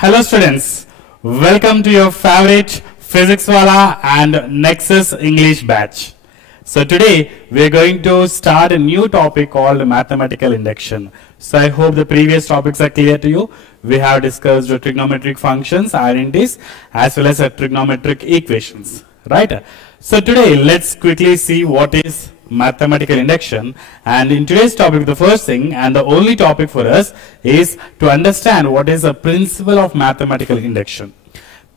Hello students, welcome to your favorite Physics Wala and Nexus English batch. So today we are going to start a new topic called mathematical induction. So I hope the previous topics are clear to you. We have discussed trigonometric functions, identities, as well as trigonometric equations, right? So today let's quickly see what is mathematical induction, and in today's topic the first thing and the only topic for us is to understand what is a principle of mathematical induction.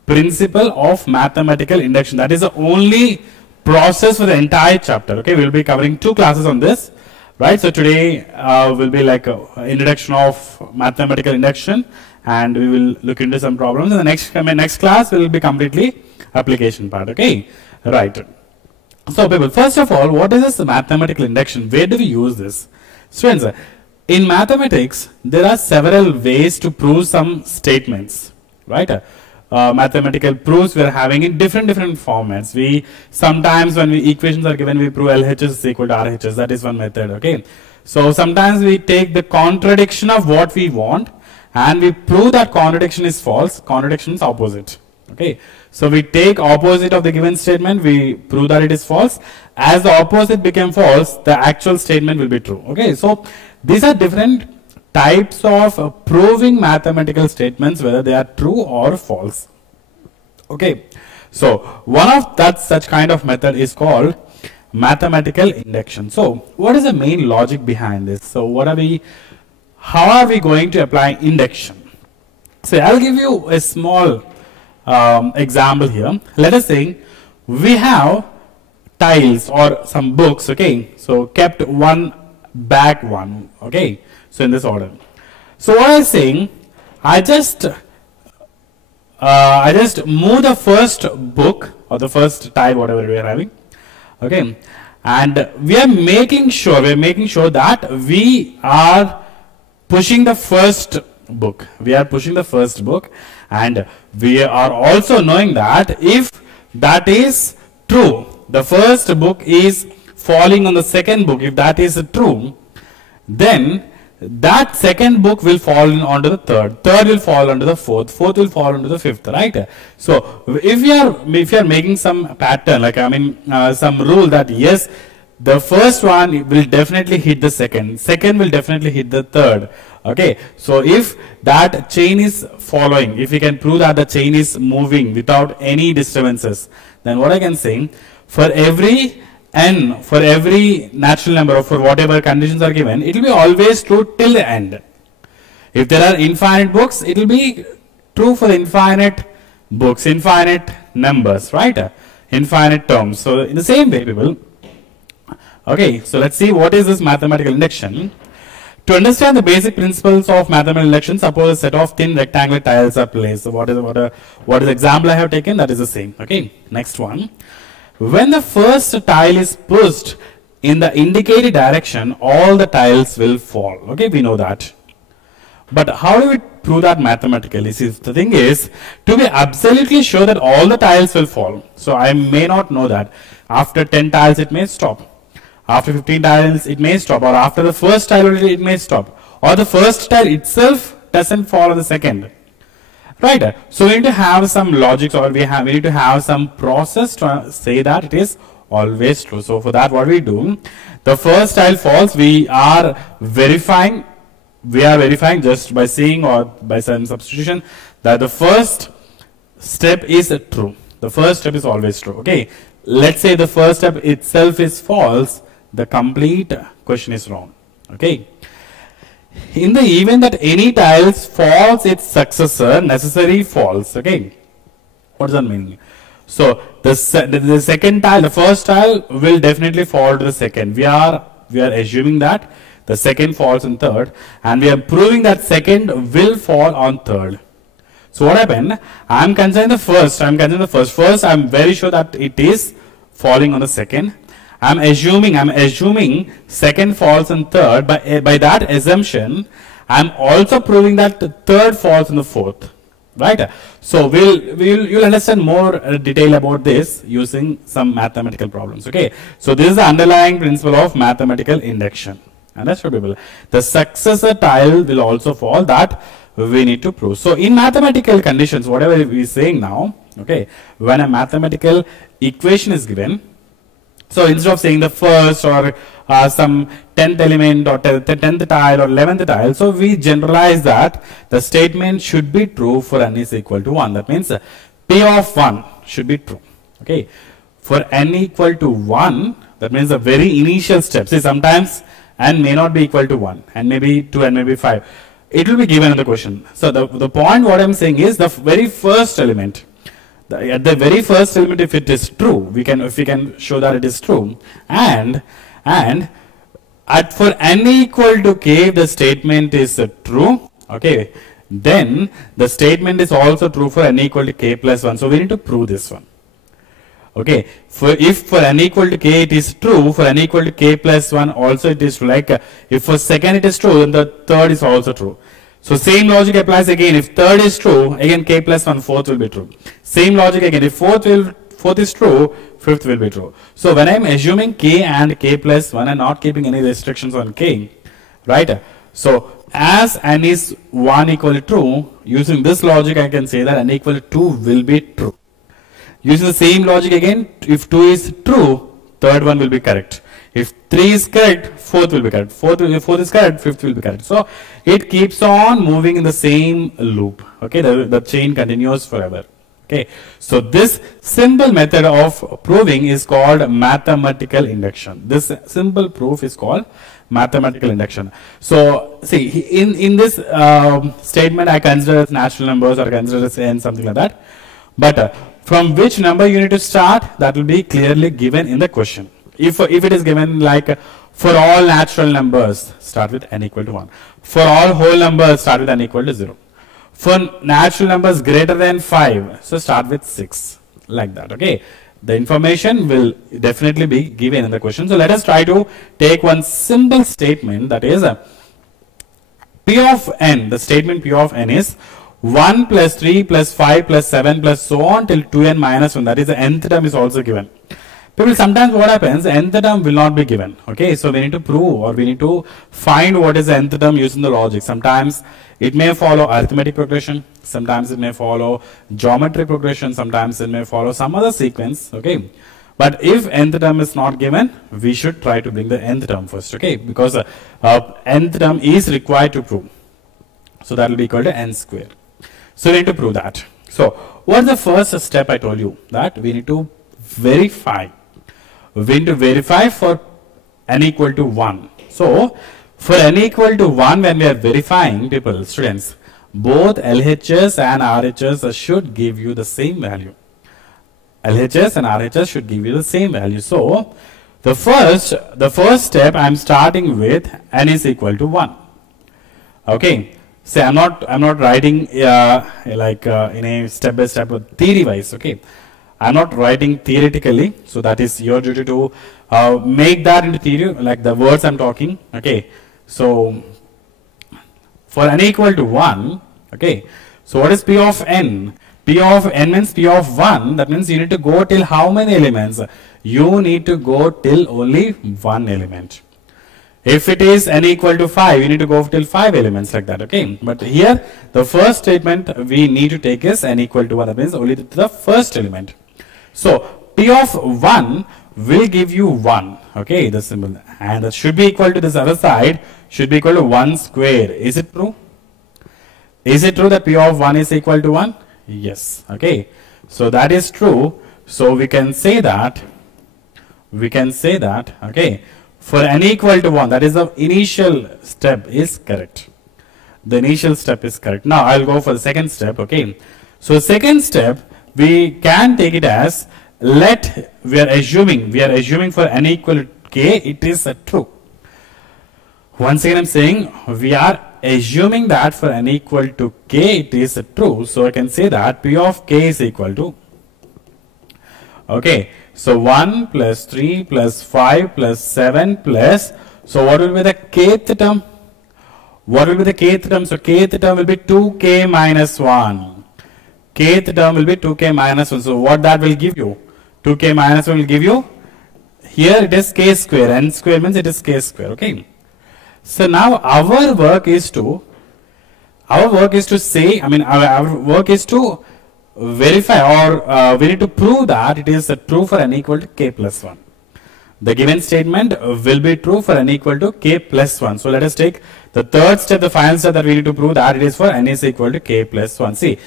Principle of mathematical induction, that is the only process for the entire chapter. Okay, we'll be covering 2 classes on this, right? So today will be like an introduction of mathematical induction, and we will look into some problems. And the next class will be completely application part. Okay, right. So people, first of all, what is this mathematical induction? Where do we use this? Students, in mathematics, there are several ways to prove some statements, right? Mathematical proofs we are having in different formats. We sometimes when equations are given, we prove LHS is equal to RHS. That is one method, okay? So sometimes we take the contradiction of what we want and we prove that contradiction is false. Contradiction is opposite. Okay, so we take opposite of the given statement, we prove that it is false. As the opposite became false, the actual statement will be true. Okay, so these are different types of proving mathematical statements, whether they are true or false. Okay, so one of that such kind of method is called mathematical induction. So what is the main logic behind this? So how are we going to apply induction? So I'll give you a small example here. Let us say we have tiles or some books, okay, so kept one back one, okay, so in this order. So what I'm saying, I just move the first book or the first tile, whatever we are having, okay, and we are making sure that we are pushing the first book. We are pushing the first book, and we are also knowing that if that is true, the first book is falling on the second book. If that is true, then that second book will fall onto the third will fall onto the fourth will fall onto the fifth, right? So if you are making some pattern, like some rule that yes, the first one will definitely hit the second will definitely hit the third. Okay, so if that chain is following, if we can prove that the chain is moving without any disturbances, then what I can say, for every n, for every natural number or for whatever conditions are given, it will be always true till the end. If there are infinite books, it will be true for the infinite books, infinite numbers, right? Infinite terms. So in the same way, people. Okay, so let's see what is this mathematical induction. To understand the basic principles of mathematical induction, suppose a set of thin rectangular tiles are placed. So what is the example I have taken? That is the same. Okay, next one. When the first tile is pushed in the indicated direction, all the tiles will fall. Okay, we know that. But how do we prove that mathematically? See, the thing is, to be absolutely sure that all the tiles will fall. So I may not know that. After 10 tiles, it may stop. After 15 tiles, it may stop, or after the first tile, it may stop, or the first tile itself doesn't fall on the second, right? So we need to have some logic, or we need to have some process to say that it is always true. So for that, what we do, the first tile falls, we are verifying just by seeing or by some substitution that the first step is true. The first step is always true. Okay, let's say the first step itself is false. The complete question is wrong. Okay. In the event that any tiles falls its successor, necessary false. Okay. What does that mean? So the second tile, the first tile will definitely fall to the second. We are assuming that the second falls on third, and we are proving that second will fall on third. So what happened? I am considering the first. First, I am very sure that it is falling on the second. I'm assuming second falls on third. By that assumption, I'm also proving that the third falls on the fourth, right? So you'll understand more detail about this using some mathematical problems. Okay, so this is the underlying principle of mathematical induction. Understood, people? The successor tile will also fall. That we need to prove. So in mathematical conditions, whatever we are saying now, okay, when a mathematical equation is given, so instead of saying the first or some 10th element or 10th tile or 11th tile, so we generalize that the statement should be true for n is equal to 1. That means P of 1 should be true. Okay, for n equal to 1, that means the very initial step. See, sometimes n may not be equal to 1, and maybe 2, and maybe 5. It will be given in the question. So the point what I am saying is the very first element. At the very first element, if it is true, if we can show that it is true, and for n equal to k, if the statement is true, okay, then the statement is also true for n equal to k plus 1. So we need to prove this one. Okay, if for n equal to k it is true, for n equal to k plus 1 also it is true. Like if for second it is true, then the third is also true. So same logic applies again. If third is true, again k plus 1, fourth will be true. Same logic again. If fourth is true, fifth will be true. So when I am assuming k and k plus 1 and not keeping any restrictions on k, right? So as n is 1 equal to true, using this logic I can say that n equal to 2 will be true. Using the same logic again, if 2 is true, third one will be correct. If 3 is correct, fourth will be correct. If fourth is correct, fifth will be correct. So it keeps on moving in the same loop. Okay, the chain continues forever. Okay, so this simple method of proving is called mathematical induction. This simple proof is called mathematical induction. So see, in this statement I consider as natural numbers or consider as n, something like that. But from which number you need to start, that will be clearly given in the question. If it is given like for all natural numbers, start with n equal to 1. For all whole numbers, start with n equal to 0. For natural numbers greater than 5, so start with 6. Like that, okay. The information will definitely be given in the question. So let us try to take one simple statement, that is P of n. The statement P of n is 1 plus 3 plus 5 plus 7 plus so on till 2n minus 1. That is the nth term is also given. People, sometimes what happens, nth term will not be given. Okay, so we need to prove or we need to find what is the nth term using the logic. Sometimes it may follow arithmetic progression, sometimes it may follow geometry progression, sometimes it may follow some other sequence. Okay, but if nth term is not given, we should try to bring the nth term first. Okay, because nth term is required to prove. So that will be equal to n square. So we need to prove that. So what is the first step I told you? That we need to verify. We need to verify for n equal to 1. So for n equal to 1, when we are verifying, people, students, both LHS and RHS should give you the same value. LHS and RHS should give you the same value. So the first step I am starting with n is equal to 1. Okay. Say I'm not writing like in a step by step or theory wise. Okay, I'm not writing theoretically, so that is your duty to make that into theory, like the words I'm talking. Okay, so for n equal to 1, okay, so what is P of n? P of n means P of 1. That means you need to go till how many elements? You need to go till only one element. If it is n equal to 5, you need to go till 5 elements, like that. Okay, but here the first statement we need to take is n equal to 1. That means only to the first element. So P of 1 will give you 1. Okay, the symbol, and that should be equal to this other side, should be equal to 1 square. Is it true? Is it true that P of 1 is equal to 1? Yes. Okay, so that is true. So we can say that. Okay, for n equal to 1, that is the initial step is correct. The initial step is correct. Now I'll go for the second step. Okay, so second step we can take it as, we are assuming for n equal to k, it is true. Once again I'm saying we are assuming that for n equal to k it is true. So I can say that P of k is equal to, okay, so 1 plus 3 plus 5 plus 7 plus, so what will be the kth term? What will be the kth term? So kth term will be 2k minus 1. Kth term will be 2k minus 1. So what that will give you? 2k minus 1 will give you, here it is k square, n square means it is k square. Okay, so now our work is to our work is to say, our work is to verify, or we need to prove that it is true for n equal to k plus 1. The given statement will be true for n equal to k plus 1. So let us take the third step, the final step, that we need to prove that it is for n is equal to k plus 1. See,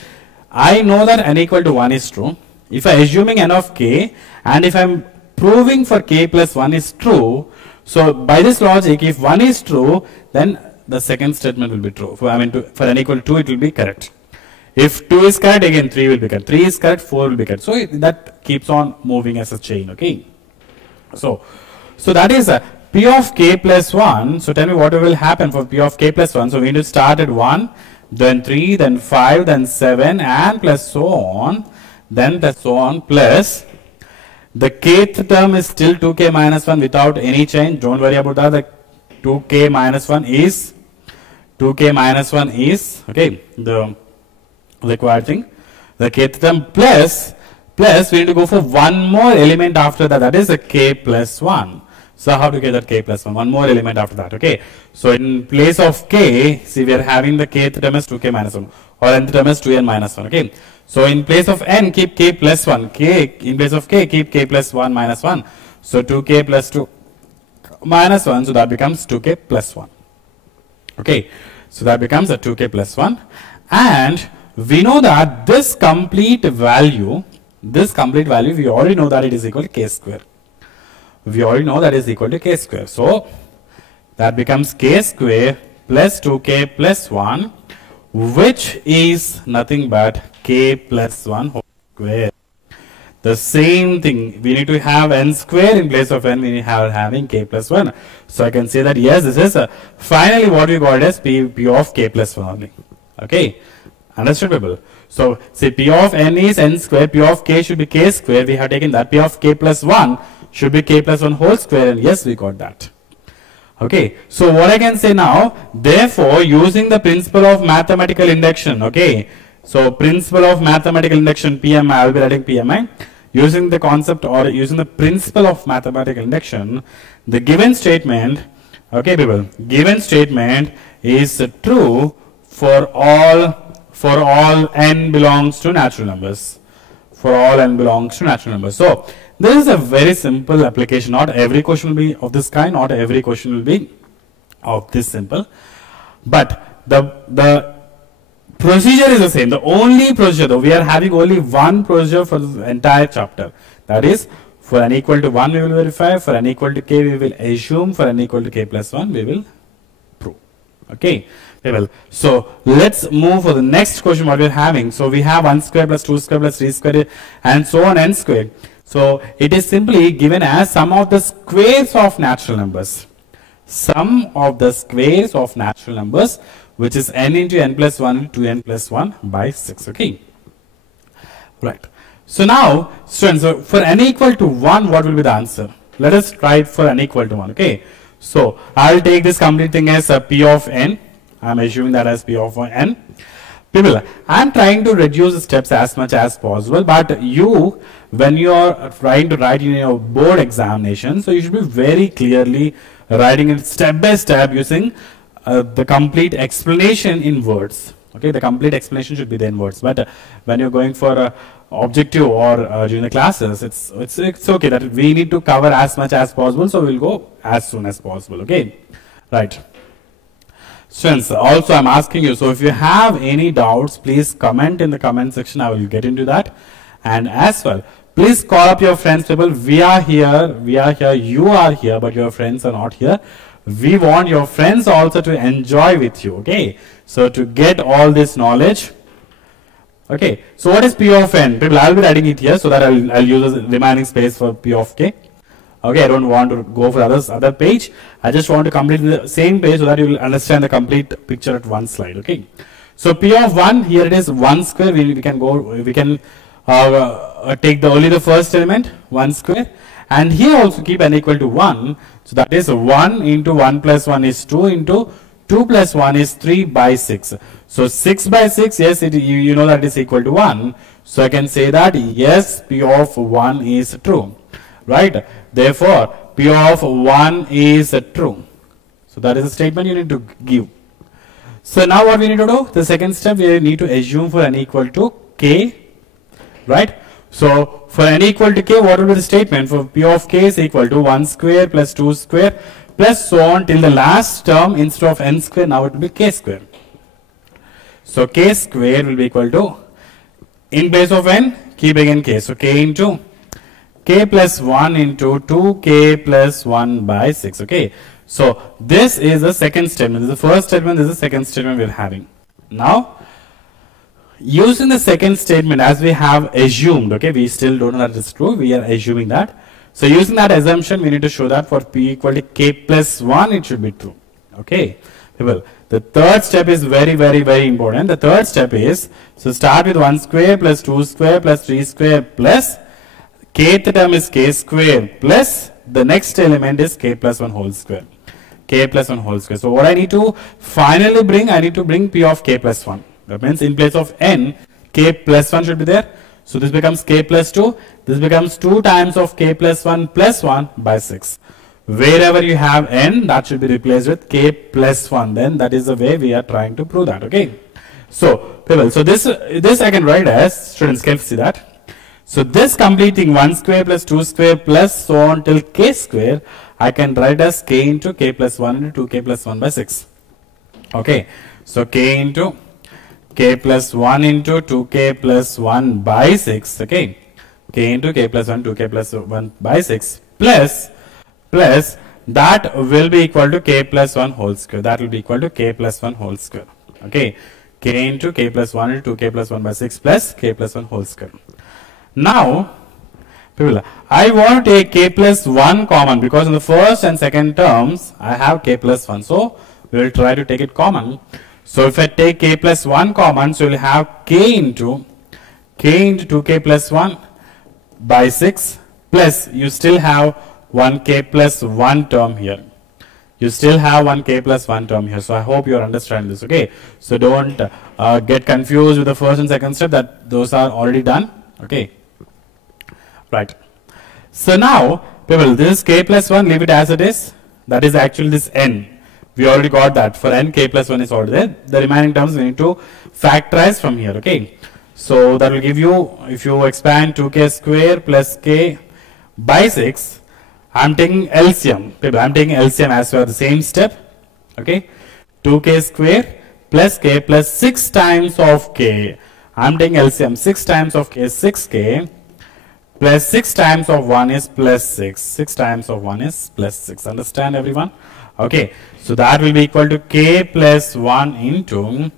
I know that n equal to 1 is true. If I assuming n of k, and if I am proving for k plus 1 is true, so by this logic, if 1 is true, then the second statement will be true. For n equal to 2, it will be correct. If 2 is correct, again 3 will be correct. 3 is correct, 4 will be correct. So that keeps on moving as a chain, okay? So that is p of k plus 1. So tell me what will happen for p of k plus 1. So we need to start at 1, then 3, then 5, then 7, and plus so on. Then plus so on, plus the kth term is still 2k minus 1 without any change. Don't worry about that. The 2k minus 1 is okay, the required thing. The kth term plus we need to go for one more element after that, that is a k plus 1. So how to get that k plus 1? One more element after that, okay? So in place of k, see, we are having the kth term as 2k minus 1, or nth term as 2n minus 1, okay? So in place of n, keep k plus 1, in place of k, keep k plus 1 minus 1. So 2k plus 2 minus 1, so that becomes 2k plus 1, okay? So that becomes a 2k plus 1, and we know that this complete value, we already know that it is equal to k square. We already know that is equal to k square. So that becomes k square plus 2k plus 1, which is nothing but k plus 1 whole square. The same thing, we need to have n square in place of n, we are having k plus 1. So I can say that yes, this is finally what we got as p of k plus 1 only. Okay, understood, people? So say p of n is n square, p of k should be k square. We have taken that. P of k plus 1 should be k plus 1 whole square, and yes, we got that. Okay, so what I can say now, therefore, using the principle of mathematical induction, okay, so principle of mathematical induction, PMI, I will be writing PMI, using the concept or using the principle of mathematical induction, the given statement, okay people, given statement is true for all n belongs to natural numbers. For all n belongs to natural numbers. So this is a very simple application. Not every question will be of this kind, not every question will be of this simple, but the procedure is the same. The only procedure, though, we are having only one procedure for the entire chapter. That is, for n equal to 1 we will verify, for n equal to k we will assume, for n equal to k plus 1 we will prove. Okay. Well, so let's move for the next question what we are having. So we have 1 square plus 2 square plus 3 square and so on n square. So it is simply given as sum of the squares of natural numbers. Sum of the squares of natural numbers, which is n into n plus 1 to n plus 1 by 6. Okay. Right. So now, students, so for n equal to 1, what will be the answer? Let us try it for n equal to 1. Okay. So I will take this complete thing as a p of n. I am assuming that as p of n. People, I am trying to reduce the steps as much as possible, but you, when you are trying to write in your board examination, so you should be very clearly writing it step by step using the complete explanation in words. Okay, the complete explanation should be there in words, but when you're going for objective or during the classes, it's okay that we need to cover as much as possible, so we'll go as soon as possible. Okay, right. Students, also I'm asking you, so if you have any doubts, please comment in the comment section. I will get into that. And as well, please call up your friends, people. We are here, you are here, but your friends are not here. We want your friends also to enjoy with you, okay? So to get all this knowledge. Okay, so what is P of n? People, I'll be writing it here so that I'll use the remaining space for P of k. Okay, I don't want to go for other page. I just want to complete the same page so that you will understand the complete picture at one slide. Okay, so P of 1, here it is 1 square. We can take only the first element, 1 square, and here also keep n equal to 1. So that is 1 into 1 plus 1 is 2 into 2 plus 1 is 3 by 6. So 6 by 6, yes, you know that it is equal to 1. So I can say that yes, P of 1 is true. Right? Therefore, P of 1 is true. So that is a statement you need to give. So now what we need to do, the second step, we need to assume for n equal to k, right? So for n equal to k, what will be the statement? For p of k is equal to 1 square plus 2 square plus so on till the last term. Instead of n square, now it will be k square. So k square will be equal to, in place of n, keep again k. So k into k plus 1 into 2k plus 1 by 6. Okay. So this is the second statement. This is the first statement. This is the second statement we are having. Now, using the second statement as we have assumed, okay, we still don't know that it's true. We are assuming that. So using that assumption, we need to show that for p equal to k plus 1, it should be true. Okay. Well, the third step is very, very, very important. The third step is, so start with 1 square plus 2 square plus 3 square plus kth term is k square plus the next element is k plus 1 whole square. K plus 1 whole square. So what I need to finally bring, I need to bring p of k plus 1. That means in place of n, k plus 1 should be there. So this becomes k plus 2. This becomes 2 times of k plus 1 by 6. Wherever you have n, that should be replaced with k plus 1. Then that is the way we are trying to prove that. Okay. So people, so this I can write as, students can see that. So this completing 1 square plus 2 square plus so on till k square, I can write as k into k plus 1 into 2k plus 1 by 6. Okay. So k into k plus 1 into 2k plus 1 by 6. Okay. K into k plus 1, 2k plus 1 by 6 plus that will be equal to k plus 1 whole square. That will be equal to k plus 1 whole square. Okay. K into k plus 1 into 2k plus 1 by 6 plus k plus 1 whole square. Now, people, I want to take k plus 1 common because in the first and second terms, I have k plus 1. So, we will try to take it common. So, if I take k plus 1 common, so we will have k into 2k plus 1 by 6 plus you still have 1k plus 1 term here. You still have 1k plus 1 term here. So, I hope you are understanding this. Okay. So, don't get confused with the first and second step, that those are already done. Okay. Right. So now, people, this is k plus 1, leave it as it is. That is actually this n. We already got that. For n, k plus 1 is already there. The remaining terms we need to factorize from here. Okay. So that will give you, if you expand 2k square plus k by 6, I am taking LCM. People, I am taking LCM as well, the same step. Okay. 2k square plus k plus 6 times of k. I am taking LCM. 6 times of k is 6k. Plus 6 times of 1 is plus 6. 6 times of 1 is plus 6. Understand everyone? Okay. So that will be equal to k plus 1 into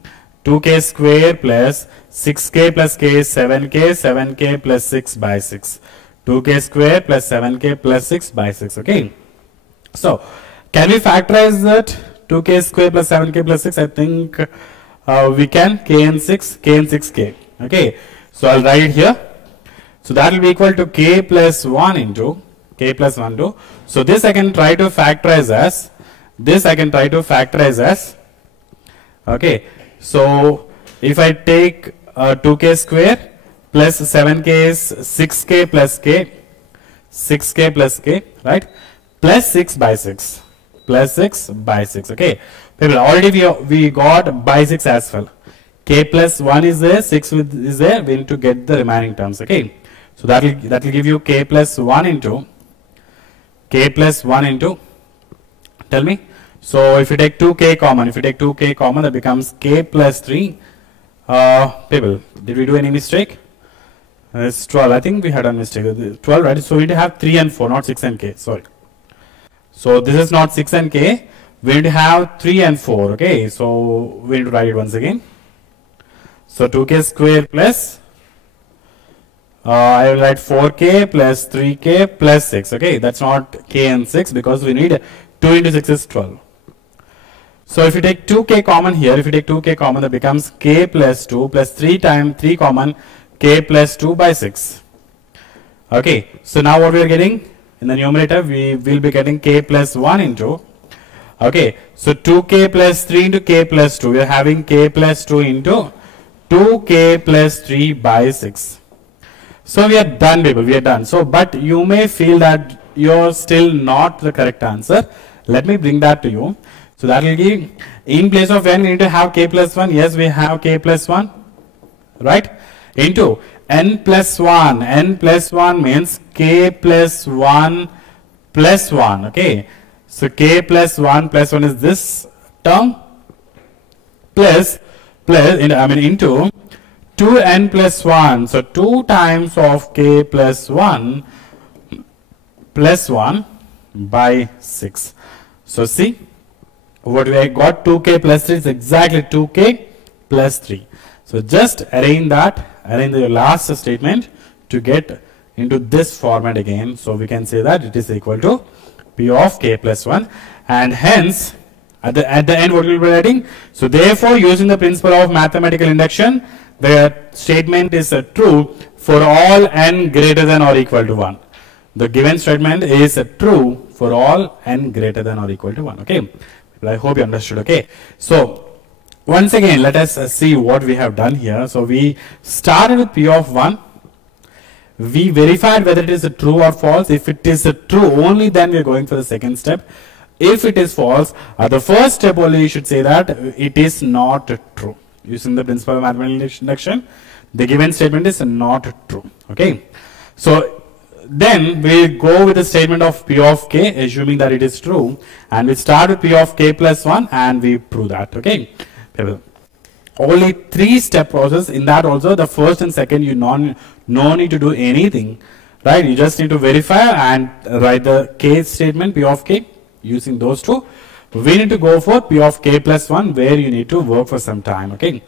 2k square plus 6k plus k is 7k. 7k plus 6 by 6. 2k square plus 7k plus 6 by 6. Okay. So can we factorize that 2k square plus 7k plus 6? I think we can. K and 6k. Okay. So I'll write it here. So that will be equal to k plus 1 into k plus 1 to. So this I can try to factorize as, okay. So if I take 2k square plus 7k is 6k plus k, 6k plus k, right, plus 6 by 6, plus 6 by 6. Okay. People, already we got by 6 as well. K plus 1 is there, 6 is there, we need to get the remaining terms. Okay. So that will give you k plus 1 into, tell me. So if you take 2k common, that becomes k plus 3. People, did we do any mistake? It's 12. I think we had a mistake. 12, right? So we need to have 3 and 4, not 6 and k. Sorry. So this is not 6 and k. We need to have 3 and 4. Okay. So we need to write it once again. So 2k square plus, I will write 4k plus 3k plus 6. Okay, that's not k and 6 because we need 2 into 6 is 12. So if you take 2k common here, that becomes k plus 2 plus 3 times 3 common, k plus 2 by 6. Okay, so now what we are getting in the numerator, we will be getting k plus 1 into, okay, so 2k plus 3 into k plus 2. We are having k plus 2 into 2k plus 3 by 6. So we are done, people. We are done. So, but you may feel that you're still not the correct answer. Let me bring that to you. So that will give, in place of n we need to have k plus 1. Yes, we have k plus 1, right? Into n plus 1. N plus 1 means k plus 1 plus 1. Okay. So k plus 1 plus 1 is this term, plus into 2n plus 1. So 2 times of k plus 1 by 6. So see, what we got, 2k plus 3 is exactly 2k plus 3. So just arrange the last statement to get into this format again. So we can say that it is equal to p of k plus 1, and hence at the end what we will be writing. So therefore, using the principle of mathematical induction, the statement is true for all n greater than or equal to 1. The given statement is true for all n greater than or equal to 1. Okay, I hope you understood. Okay, so once again let us see what we have done here. So we started with p of 1. We verified whether it is true or false. If it is true, only then we are going for the second step. If it is false, at the first step only you should say that it is not true. Using the principle of mathematical induction, the given statement is not true. Okay, so then we go with the statement of p of k, assuming that it is true, and we start with p of k plus 1 and we prove that. Okay, only 3-step process. In that also, the first and second you no need to do anything, right? You just need to verify and write the k statement, p of k. Using those two, we need to go for p of k plus 1, where you need to work for some time. Okay,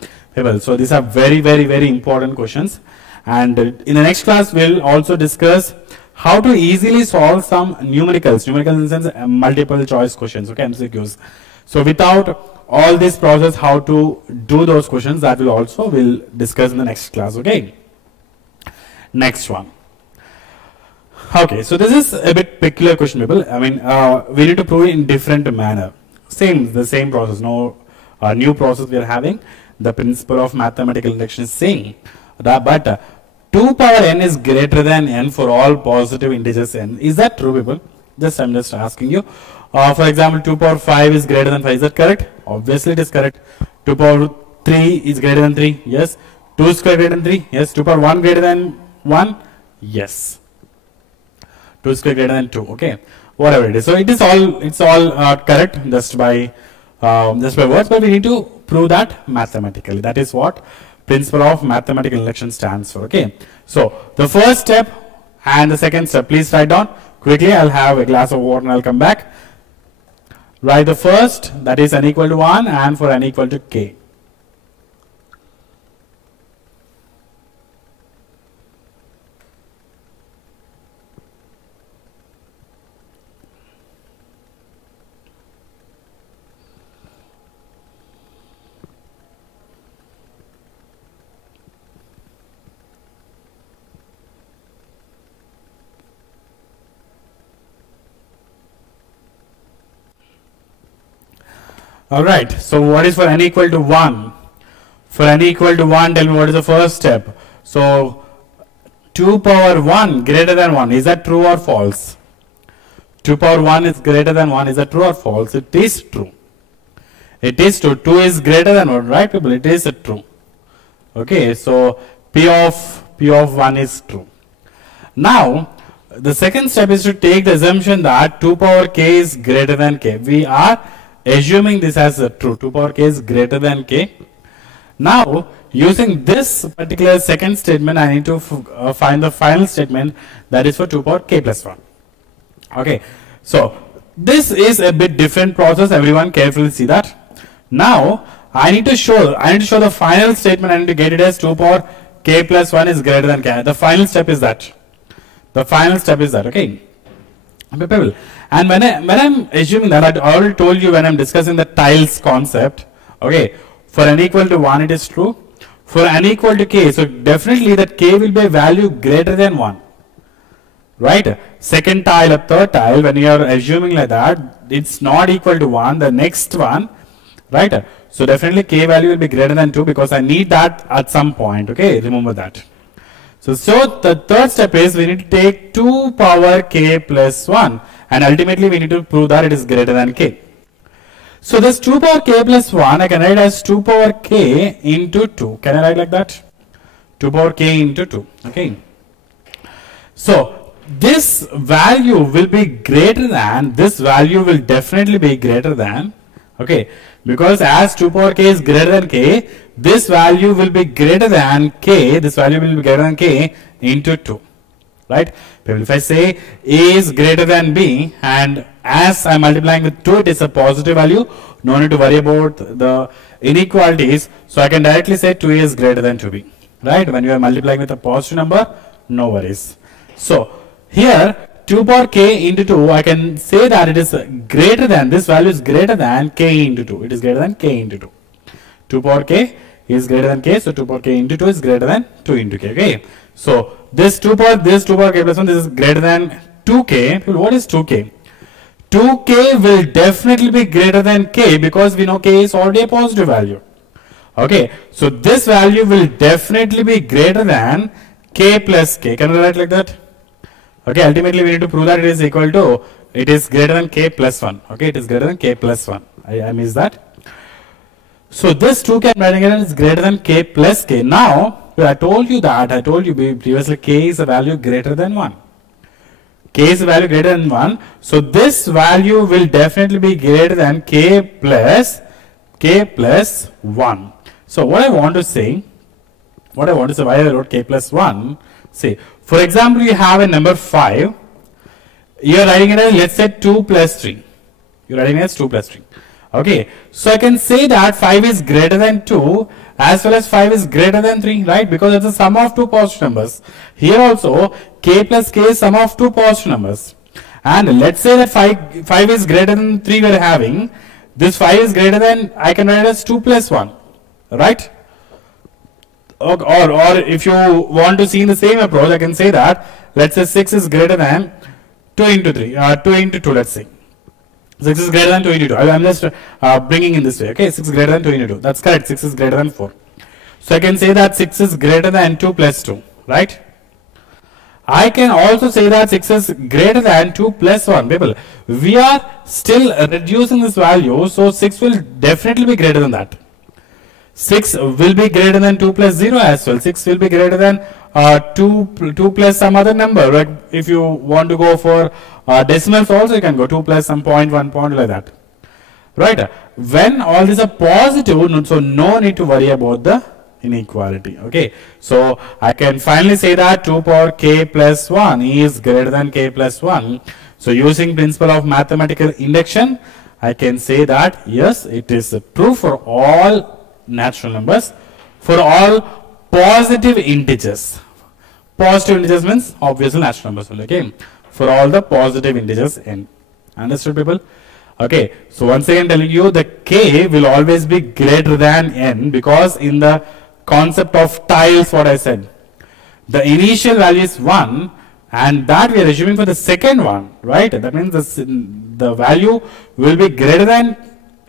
so these are very important questions, and in the next class we'll also discuss how to easily solve some numericals in the sense multiple choice questions. Okay, MCQs. So without all this process, how to do those questions, that will also we'll discuss in the next class. Okay, next one. Okay, so this is a bit peculiar question, people. I mean, we need to prove it in different manner. The same process, no new process we are having. The principle of mathematical induction is saying that, but 2 power n is greater than n for all positive integers n. Is that true, people? I'm just asking you. For example, 2 power 5 is greater than 5. Is that correct? Obviously it is correct. 2 power 3 is greater than 3. Yes. 2 square greater than 3. Yes. 2 power 1 greater than 1. Yes. 2 square greater than 2. Okay. Whatever it is. So it is all, it's all correct just by words, but we need to prove that mathematically. That is what principle of mathematical induction stands for. Okay. So the first step and the second step, please write down quickly. I'll have a glass of water and I'll come back. Write the first, that is n equal to 1, and for n equal to k. Alright, so what is for n equal to 1? For n equal to 1, tell me what is the first step. So 2 power 1 greater than 1, is that true or false? 2 power 1 is greater than 1, is that true or false? It is true. It is true. 2 is greater than 1, right, people? It is true. Okay, so p of 1 is true. Now, the second step is to take the assumption that 2 power k is greater than k. We are assuming this as true. 2 power k is greater than k. Now, using this particular second statement, I need to find the final statement, that is for 2 power k plus 1. Okay, so this is a bit different process. Everyone carefully see that. Now, I need to show the final statement. I need to get it as 2 power k plus 1 is greater than k. The final step is that. Okay. And when I'm assuming that, I already told you when I'm discussing the tiles concept. Okay, for n equal to 1 it is true. For n equal to k, so definitely that k will be a value greater than 1. Right? Second tile or third tile, when you are assuming like that, it's not equal to 1. The next one, right? So definitely k value will be greater than 2, because I need that at some point. Okay, remember that. So the third step is we need to take 2 power k plus 1, and ultimately we need to prove that it is greater than k. So this 2 power k plus 1, I can write as 2 power k into 2. Can I write like that? 2 power k into 2. Okay. So this value will be greater than, this value will definitely be greater than, okay, because as 2 power k is greater than k, this value will be greater than k, this value will be greater than k into 2. Right? If I say a is greater than b, and as I am multiplying with 2, it is a positive value, no need to worry about the inequalities, so I can directly say 2a is greater than 2b. Right? When you are multiplying with a positive number, no worries. So here 2 power k into 2, I can say that it is greater than, this value is greater than k into 2. It is greater than k into 2. 2 power k is greater than k, so 2 power k into 2 is greater than 2 into k. Okay. So this 2 power k plus 1, this is greater than 2k. What is 2k? 2k will definitely be greater than k, because we know k is already a positive value. Okay. So this value will definitely be greater than k plus k. Can we write like that? Okay, ultimately we need to prove that it is equal to, it is greater than k plus 1. Okay, it is greater than k plus 1. I missed that. So this 2k I'm writing it is greater than k plus k. Now, I told you previously k is a value greater than 1. K is a value greater than 1. So this value will definitely be greater than k plus 1. So what I want to say, why I wrote k plus 1, say, for example, you have a number 5, you are writing it as, let's say, 2 plus 3. You are writing it as 2 plus 3. Okay, so I can say that 5 is greater than 2 as well as 5 is greater than 3, right? Because it's a sum of two positive numbers. Here also, k plus k is sum of two positive numbers. And let's say that 5 is greater than 3 we are having. This 5 is greater than, I can write it as 2 plus 1, right? Or if you want to see in the same approach, I can say that, let's say 6 is greater than 2 into 3, 2 into 2, let's say. 6 is greater than 2 into 2. I'm just bringing in this way. Okay, 6 is greater than 2 into 2. That's correct. 6 is greater than 4. So I can say that 6 is greater than 2 plus 2, right? I can also say that 6 is greater than 2 plus 1. People, we are still reducing this value, so 6 will definitely be greater than that. 6 will be greater than 2 plus 0 as well. 6 will be greater than 2 plus some other number. Like if you want to go for decimals also, you can go 2 plus some point, 1 point, like that. Right? When all these are positive, so no need to worry about the inequality. Okay. So I can finally say that 2 power k plus 1 is greater than k plus 1. So using principle of mathematical induction, I can say that yes, it is true for all natural numbers, for all positive integers. Positive integers means obviously natural numbers. Okay, for all the positive integers n. Understood, people? Okay, so once again telling you the k will always be greater than n, because in the concept of tiles, what I said, the initial value is 1 and that we are assuming for the second one, right? That means the value will be greater than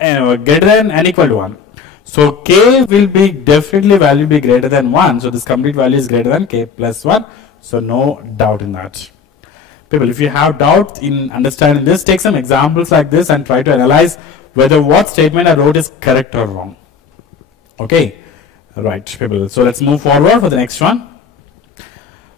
n equal to 1. So k will be definitely value be greater than 1. So this complete value is greater than k plus 1. So no doubt in that. People, if you have doubt in understanding this, take some examples like this and try to analyze whether what statement I wrote is correct or wrong. Okay, right, people. So let's move forward for the next one.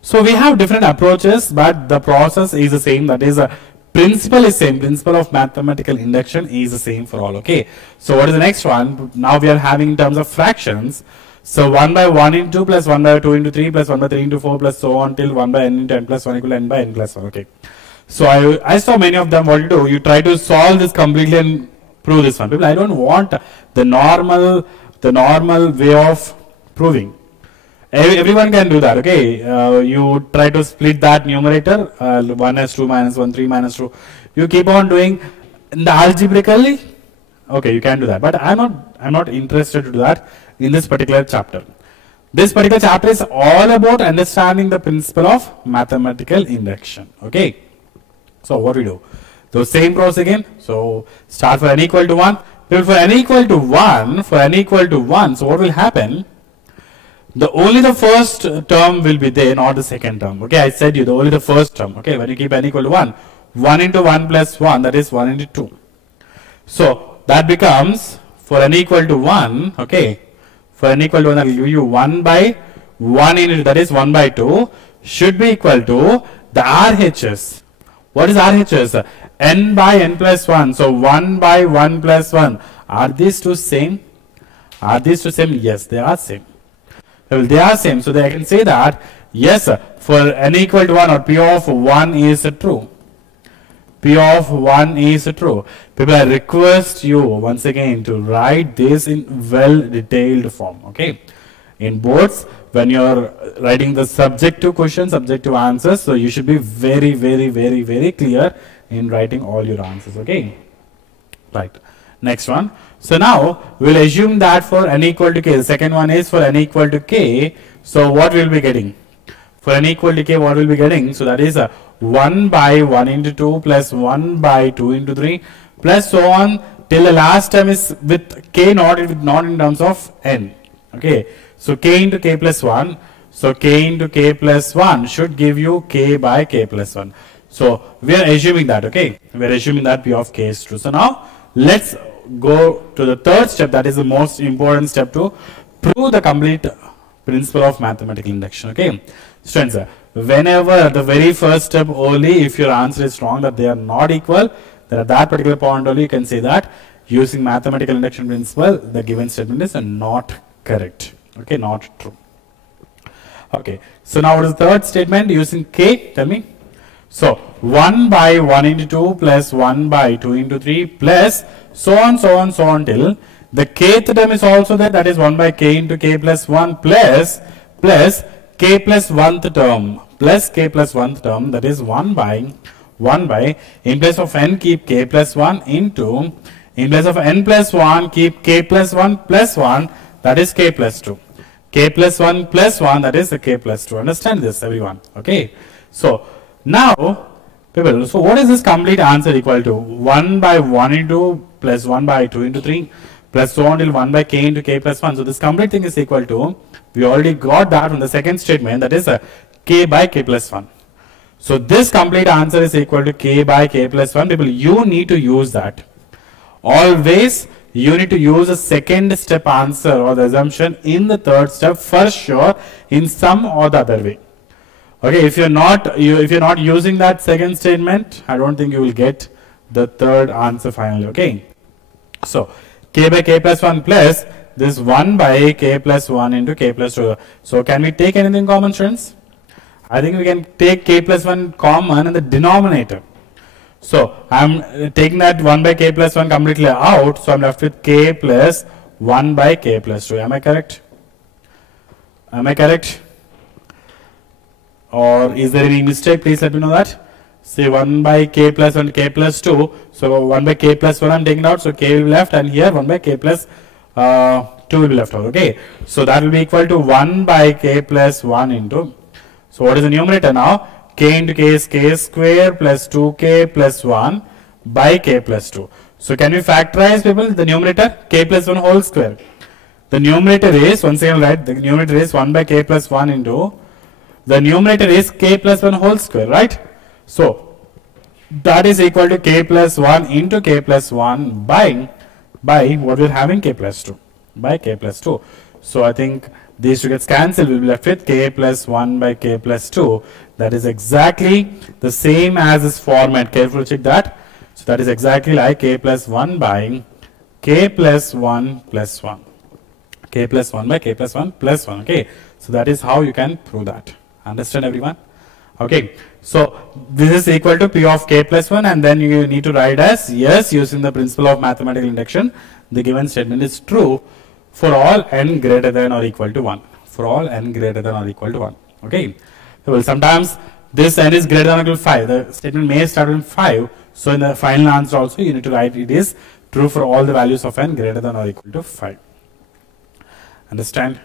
So we have different approaches, but the process is the same. That is a principle is same. Principle of mathematical induction is the same for all. Okay. So what is the next one? Now we are having in terms of fractions. So 1 by 1 into 2 plus 1 by 2 into 3 plus 1 by 3 into 4 plus so on till 1 by n into n plus 1 equal to n by n plus 1. Okay. So I saw many of them. What you do? You try to solve this completely and prove this one. People, I don't want the normal way of proving. Everyone can do that. Okay. You try to split that numerator 1 as 2 minus 1, 3 minus 2. You keep on doing in the algebraically. Okay, you can do that. But I'm not interested to do that in this particular chapter. This particular chapter is all about understanding the principle of mathematical induction. Okay. So what we do? So same process again. So start for n equal to 1. For n equal to 1, so what will happen? Only the first term will be there, not the second term. Okay, I said you only the first term. Okay, when you keep n equal to 1, 1 into 1 plus 1, that is 1 into 2. So that becomes for n equal to 1, okay, for n equal to 1, I will give you 1 by 1 into, that is 1 by 2, should be equal to the RHS. What is RHS? N by n plus 1. So 1 by 1 plus 1. Are these two same? Are these two same? Yes, they are same. Well, they are same. So I can say that, yes, for n equal to 1 or P of 1 is true. P of 1 is true. People, I request you once again to write this in well detailed form. Okay. In boards, when you are writing the subjective questions, subjective answers, so you should be very, very, very, very clear in writing all your answers. Okay. Right. Next one. So now we'll assume that for n equal to k, the second one is for n equal to k. So what we'll be getting? For n equal to k, what we'll be getting? So that is 1 by 1 into 2 plus 1 by 2 into 3 plus so on till the last term is with k not in terms of n. Okay. So k into k plus 1. So k into k plus 1 should give you k by k plus 1. So we are assuming that, okay. We are assuming that P of k is true. So now let's go to the third step, that is the most important step to prove the complete principle of mathematical induction. Okay. Students, whenever at the very first step only, if your answer is wrong, that they are not equal, then at that particular point only you can say that using mathematical induction principle, the given statement is not correct. Okay, not true. Okay, so now what is the third statement using k? Tell me. So 1 by 1 into 2 plus 1 by 2 into 3 plus so on till the kth term is also there, that is 1 by k into k plus 1 plus k plus 1th term plus k plus 1th term, that is 1 by in place of n keep k plus 1 into in place of n plus 1 keep k plus 1 plus 1, that is k plus 2. K plus 1 plus 1, that is the k plus 2. Understand this, everyone? Okay. So now people, so what is this complete answer equal to? 1 by 1 into plus 1 by 2 into 3 plus so on till 1 by k into k plus 1. So this complete thing is equal to, we already got that from the second statement, that is k by k plus 1. So this complete answer is equal to k by k plus 1. People, you need to use that. Always you need to use a second step answer or the assumption in the third step for sure in some or the other way. Okay, if you're not using that second statement, I don't think you will get the third answer finally. Okay, so k by k plus 1 plus this 1 by k plus 1 into k plus 2. So can we take anything common, students? I think we can take k plus 1 common in the denominator. So I'm taking that 1 by k plus 1 completely out. So I'm left with k plus 1 by k plus 2. Am I correct? Am I correct? Or is there any mistake? Please let me know that. Say 1 by k plus 1 k plus 2. So 1 by k plus 1 I'm taking out. So k will be left, and here 1 by k plus 2 will be left out. Okay. So that will be equal to 1 by k plus 1 into. So what is the numerator now? K into k is k square plus 2k plus 1 by k plus 2. So can we factorize, people, the numerator? K plus 1 whole square. The numerator is, once again write, the numerator is 1 by k plus 1 into, the numerator is k plus 1 whole square, right? So that is equal to k plus 1 into k plus 1 by what we're having, k plus 2, by k plus 2. So I think these two gets cancelled. We'll be left with k plus 1 by k plus 2. That is exactly the same as this format. Carefully check that. So that is exactly like k plus 1 by k plus 1 plus 1. K plus 1 by k plus 1 plus 1. Okay. So that is how you can prove that. Understand, everyone? Okay. So this is equal to p of k plus 1, and then you need to write as, yes, using the principle of mathematical induction, the given statement is true for all n greater than or equal to 1. For all n greater than or equal to 1. Okay. Well, sometimes this n is greater than or equal to 5. The statement may start with 5. So in the final answer also you need to write it is true for all the values of n greater than or equal to 5. Understand?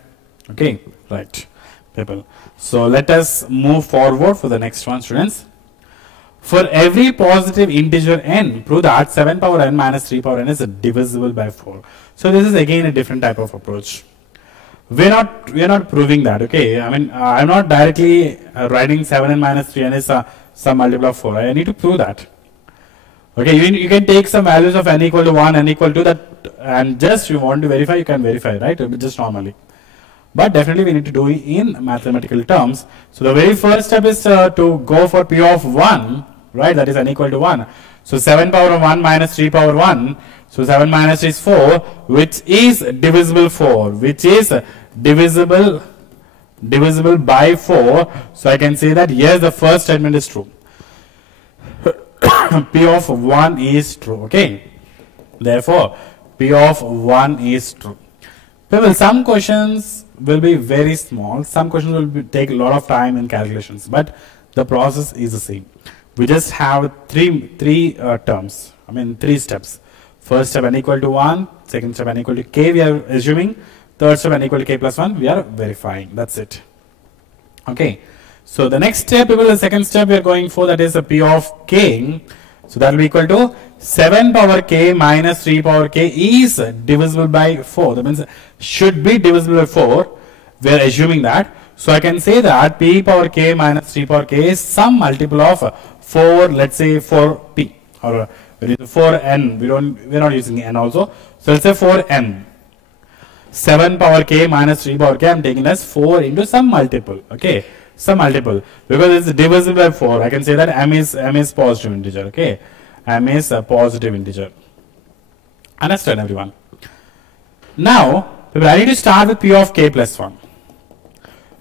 Okay. Right. People. So let us move forward for the next one, students. For every positive integer n, prove that 7 power n minus 3 power n is divisible by 4. So this is again a different type of approach. We are not proving that. Okay, I mean I'm not directly writing 7n minus 3n is some multiple of 4. I need to prove that. Okay, you can take some values of n equal to 1, n equal to that, and just you want to verify, you can verify, right? Just normally. But definitely we need to do it in mathematical terms. So the very first step is to go for P of 1, right? That is n equal to 1. So 7 power 1 minus 3 power 1. So 7 minus 3 is 4, which is divisible 4, which is divisible by 4. So I can say that yes, the first statement is true. P of 1 is true. Okay. Therefore, P of 1 is true. People, some questions will be very small. Some questions will take a lot of time in calculations, but the process is the same. We just have three terms. I mean, 3 steps. First step n equal to 1. Second step n equal to k. We are assuming. Third step n equal to k plus 1. We are verifying. That's it. Okay. So the next step, people, the second step we are going for, that is a P of k. So that will be equal to 7 power k minus 3 power k is divisible by 4. That means should be divisible by 4. We are assuming that. So I can say that P power k minus 3 power k is some multiple of 4, let's say 4p, or 4n. We're not using n also. So let's say 4n. 7 power k minus 3 power k, I'm taking as 4 into some multiple. Okay. Some multiple, because it's divisible by 4. I can say that m is positive integer. Okay, m is a positive integer. Understand, everyone? Now, I need to start with P of k plus 1.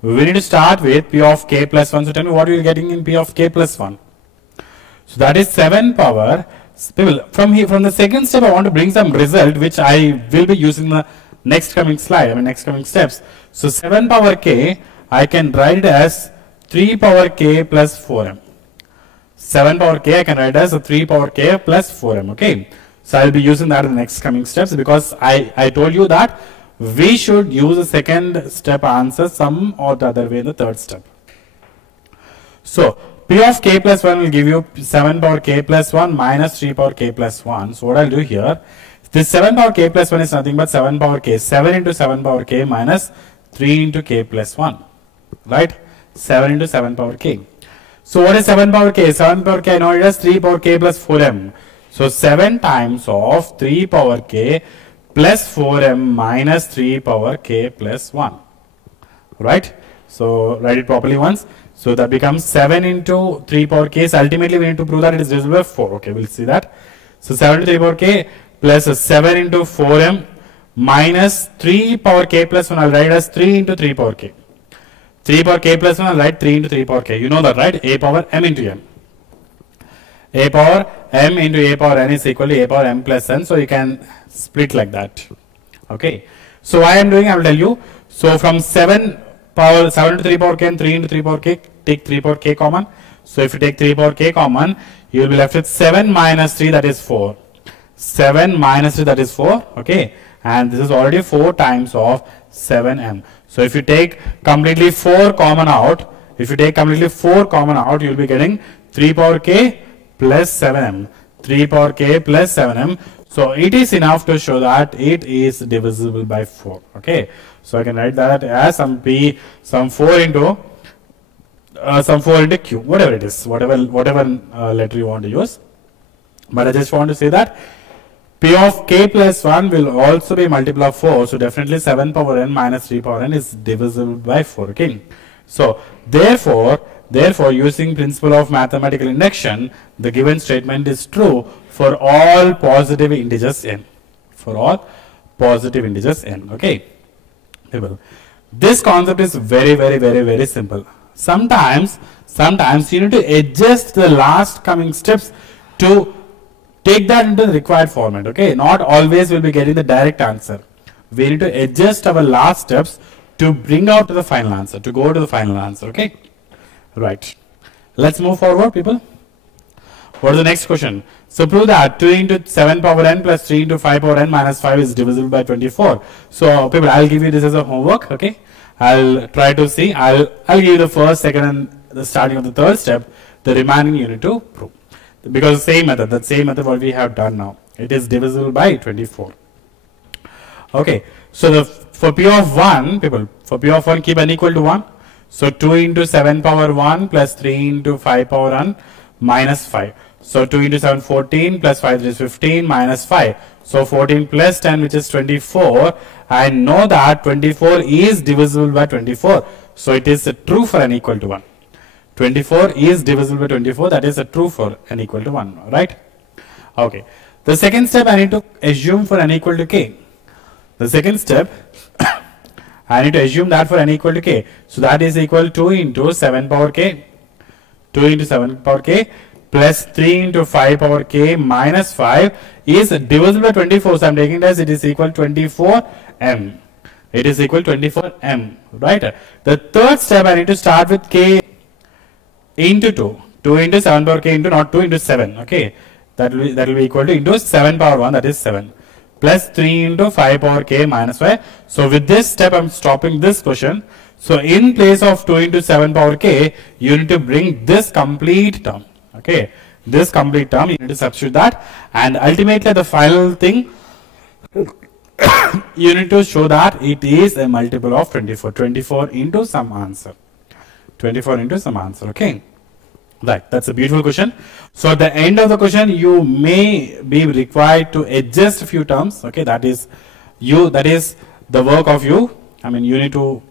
We need to start with P of k plus 1. So tell me what we are getting in P of k plus 1. So that is 7 power. People, from the second step, I want to bring some result which I will be using the next coming slide. I mean next coming steps. So 7 power k, I can write it as 3 power k plus 4m. 7 power k I can write as a 3 power k plus 4m. Okay. So I will be using that in the next coming steps, because I told you that we should use the second step answer some or the other way in the third step. So P of k plus 1 will give you 7 power k plus 1 minus 3 power k plus 1. So what I'll do here, this 7 power k plus 1 is nothing but 7 power k. 7 into 7 power k minus 3 into k plus 1. Right? 7 into 7 power k. So what is 7 power k? 7 power k, I know it as 3 power k plus 4m. So 7 times of 3 power k plus 4m minus 3 power k plus 1. Right? So write it properly once. So that becomes 7 into 3 power k. So ultimately we need to prove that it is divisible by 4. Okay, we'll see that. So 7 to 3 power k plus 7 into 4m minus 3 power k plus 1. I'll write as 3 into 3 power k. 3 power k plus 1, I'll write 3 into 3 power k. You know that, right? A power m into n. A power m into a power n is equal to a power m plus n. So you can split like that. Okay. So why I am doing, I will tell you. So from 7 to 3 power k and 3 into 3 power k, take 3 power k common. So if you take 3 power k common, you will be left with 7 minus 3, that is 4. 7 minus 3, that is 4. Okay. And this is already 4 times of 7m. So if you take completely 4 common out, you will be getting 3 power k plus 7m. 3 power k plus 7m. So it is enough to show that it is divisible by 4. Okay. So I can write that as some 4 into q, whatever it is, whatever letter you want to use. But I just want to say that P of k plus 1 will also be multiple of 4. So definitely 7 power n minus 3 power n is divisible by 4. Okay. So therefore using principle of mathematical induction, the given statement is true for all positive integers n. For all positive integers n. Okay. This concept is very simple. Sometimes you need to adjust the last coming steps to take that into the required format. Okay, not always will be getting the direct answer. We need to adjust our last steps to bring out to the final answer, to go to the final answer. Okay, right. Let's move forward, people. What is the next question? So prove that 2 into 7 power n plus 3 into 5 power n minus 5 is divisible by 24. So people, I'll give you this as a homework. Okay, I'll try to see. I'll give you the first, second, and the starting of the third step. The remaining you need to prove. Because same method, that same method what we have done now. It is divisible by 24. Okay, so for P of 1, people, for P of 1 keep n equal to 1. So 2 into 7 power 1 plus 3 into 5 power 1 minus 5. So 2 into 7, 14, plus 5 is 15, minus 5. So 14 plus 10, which is 24. I know that 24 is divisible by 24. So it is true for n equal to 1. 24 is divisible by 24. That is true for n equal to 1. Right? Okay. The second step I need to assume for n equal to k. The second step I need to assume that for n equal to k. So that is equal to 2 into 7 power k. 2 into 7 power k plus 3 into 5 power k minus 5 is divisible by 24. So I am taking it as it is equal to 24m. It is equal to 24m. Right? The third step I need to start with k into 2. 2 into 7 power k into not 2 into 7. Okay. That will be equal to into 7 power 1, that is 7. Plus 3 into 5 power k minus 5. So with this step I am stopping this question. So in place of 2 into 7 power k, you need to bring this complete term. Okay. This complete term, you need to substitute that. And ultimately the final thing, you need to show that it is a multiple of 24. 24 into some answer. 24 into some answer. Okay. Right, that's a beautiful question. So at the end of the question, you may be required to adjust a few terms. Okay, that is the work of you. I mean, you need to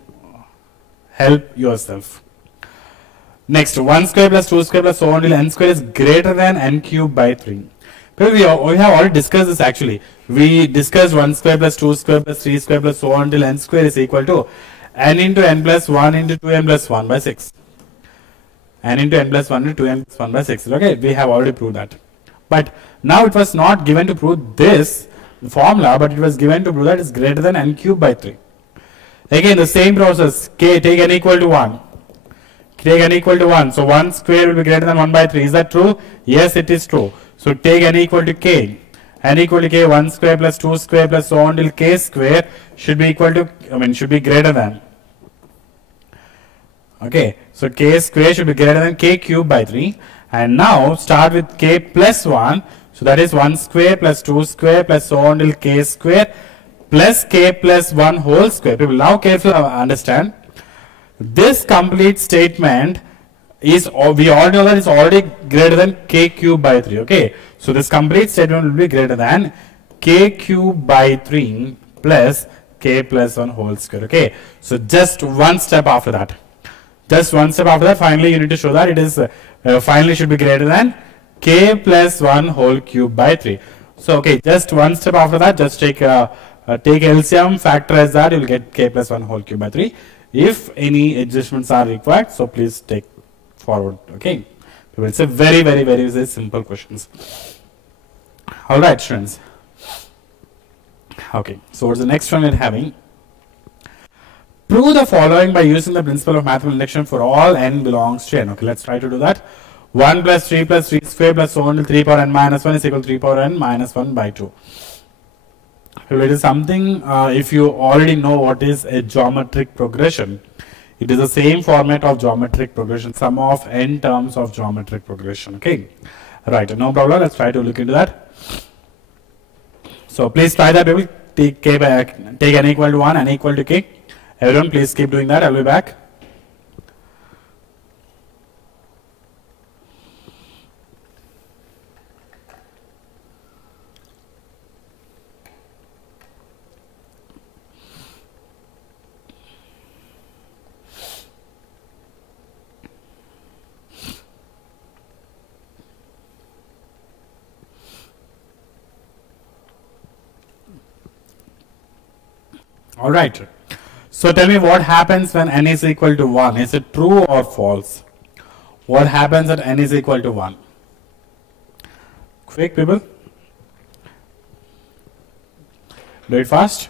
help yourself. Next, 1 square plus 2 square plus so on till n square is greater than n cube by 3. But we have already discussed this actually. We discussed 1 square plus 2 square plus 3 square plus so on till n square is equal to n into n plus 1 into 2n plus 1 by 6. N into n plus 1 into 2n plus 1 by 6. Okay, we have already proved that. But now it was not given to prove this formula, but it was given to prove that it is greater than n cube by 3. Again, the same process. K, take n equal to 1. Take n equal to 1. So 1 square will be greater than 1 by 3. Is that true? Yes, it is true. So take n equal to k. N equal to k, 1 square plus 2 square plus so on till k square should be equal to, should be greater than. Okay, so k square should be greater than k cube by 3. And now start with k plus 1. So that is 1 square plus 2 square plus so on till k square plus k plus 1 whole square. People now carefully understand. This complete statement is, we all know that it's already greater than k cube by 3. Okay, so this complete statement will be greater than k cube by 3 plus k plus 1 whole square. Okay, so just one step after that. Just one step after that, finally you need to show that it is finally should be greater than k plus 1 whole cube by 3. So okay, just one step after that, just take LCM, factorize that, you will get k plus 1 whole cube by 3. If any adjustments are required, so please take forward. Okay, it's a very simple questions. All right, students. Okay, so what's the next one we're having? Prove the following by using the principle of mathematical induction for all n belongs to n. Okay, let's try to do that. 1 plus 3 plus 3 square plus so on till 3 power n minus 1 is equal to 3 power n minus 1 by 2. So it is something, if you already know what is a geometric progression, it is the same format of geometric progression, sum of n terms of geometric progression. Okay, right, no problem. Let's try to look into that. So please try that. We will take n equal to 1, n equal to k. Everyone, please keep doing that. I'll be back. All right. So tell me what happens when n is equal to 1. Is it true or false? What happens at n is equal to 1? Quick, people. Do it fast.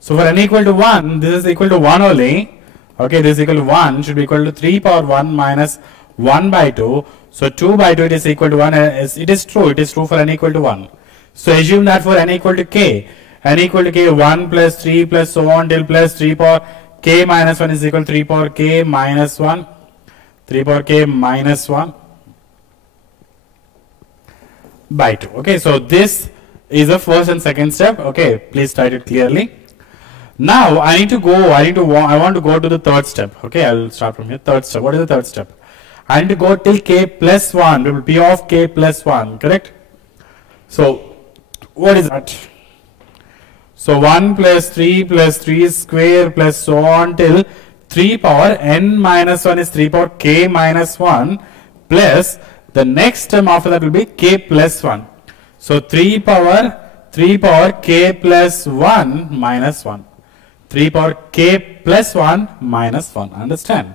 So for n equal to 1, this is equal to 1 only. Okay, this is equal to 1 should be equal to 3 power 1 minus 1 by 2. So 2 by 2 it is equal to 1. It is true. It is true for n equal to 1. So assume that for n equal to k. N equal to k, 1 plus 3 plus so on till plus 3 power k minus 1 is equal to 3 power k minus 1. 3 power k minus 1 by 2. Okay, so this is the first and second step. Okay, please write it clearly. Now I want to go to the third step. Okay, I will start from here. Third step. What is the third step? I need to go till k plus 1, p of k plus 1, correct? So what is that? So 1 plus 3 square plus so on till 3 power n minus 1 is 3 power k minus 1 plus the next term after that will be k plus 1. So 3 power k plus 1 minus 1. 3 power k plus 1 minus 1. Understand?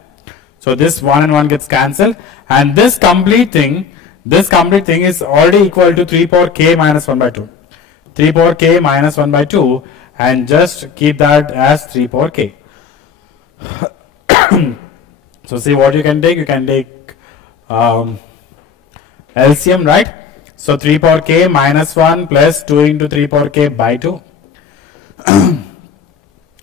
So this 1 and 1 gets cancelled, and this complete thing is already equal to 3 power k minus 1 by 2. 3 power k minus 1 by 2, and just keep that as 3 power k. So see what you can take. You can take LCM, right? So 3 power k minus 1 plus 2 into 3 power k by 2.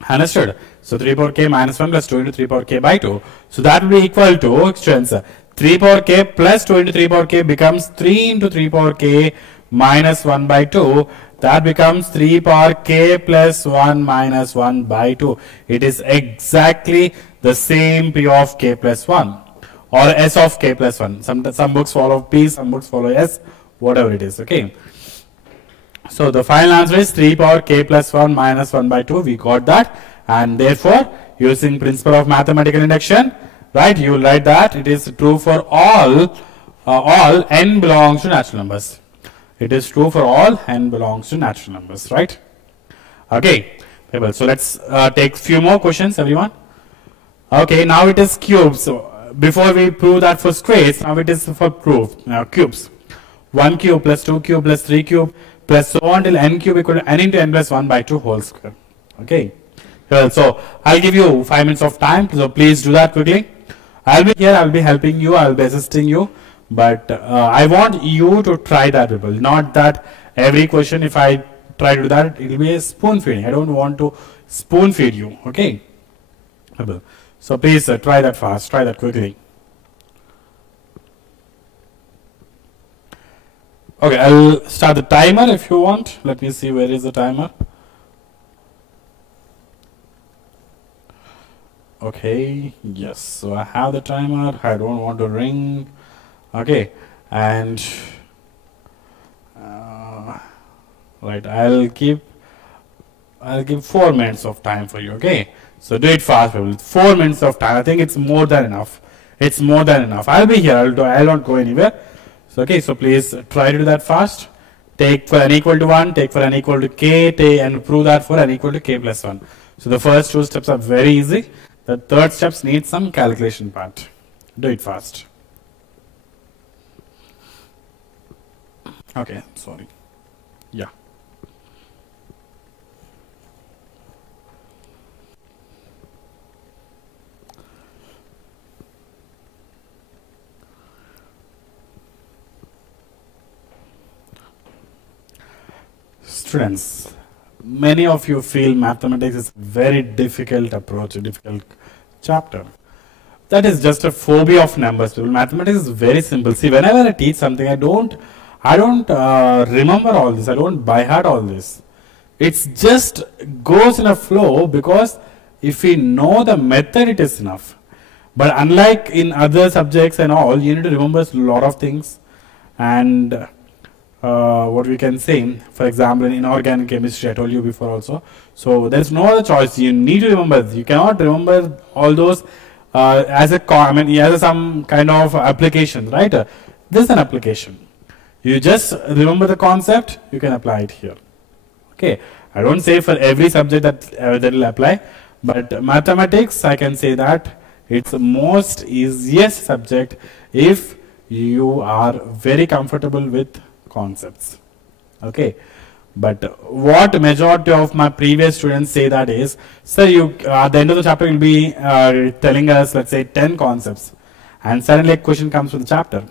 Understood? So 3 power k minus 1 plus 2 into 3 power k by 2. So that will be equal to, students, 3 power k plus 2 into 3 power k becomes 3 into 3 power k minus 1 by 2. That becomes 3 power k plus 1 minus 1 by 2. It is exactly the same p of k plus 1 or s of k plus 1. Some books follow p, some books follow s, whatever it is. Okay. So the final answer is 3 power k plus 1 minus 1 by 2. We got that, and therefore using principle of mathematical induction, right, you will write that it is true for all n belongs to natural numbers. It is true for all n belongs to natural numbers, right? Okay, so let's take few more questions, everyone. Okay, now it is cubes. So before we prove that for squares, now it is for proof. Now cubes. 1 cube plus 2 cube plus 3 cube plus so on till n cube equal to n into n plus 1 by 2 whole square. Okay. So I'll give you 5 minutes of time. So please do that quickly. I'll be here. I'll be helping you. I'll be assisting you. But I want you to try that, people. Not that every question, if I try to do that, it will be a spoon feeding. I don't want to spoon feed you. Okay. So please try that fast. Try that quickly. Okay, I'll start the timer if you want. Let me see, where is the timer? Okay, yes, so I have the timer. I don't want to ring. Okay, and right, I'll give 4 minutes of time for you. Okay, so do it fast, people. 4 minutes of time. I think it's more than enough. It's more than enough. I'll be here. I'll not go anywhere. So, okay, so please try to do that fast. Take for n equal to 1, take for n equal to k, and prove that for n equal to k plus 1. So the first 2 steps are very easy. The third steps need some calculation part. Do it fast. Okay, sorry. Yeah. Students, many of you feel mathematics is a very difficult approach, a difficult chapter. That is just a phobia of numbers. Mathematics is very simple. See, whenever I teach something, I don't remember all this. I don't by heart all this. It's just goes in a flow, because if we know the method, it is enough. But unlike in other subjects and all, you need to remember a lot of things. And what we can say, for example, in inorganic chemistry, I told you before also. So there is no other choice. You need to remember. You cannot remember all those as some kind of application, right? This is an application. You just remember the concept. You can apply it here. Okay. I don't say for every subject that will apply, but mathematics, I can say that it's the most easiest subject if you are very comfortable with concepts. Okay, but what majority of my previous students say that is, sir, you at the end of the chapter will be telling us, let's say, 10 concepts, and suddenly a question comes from the chapter,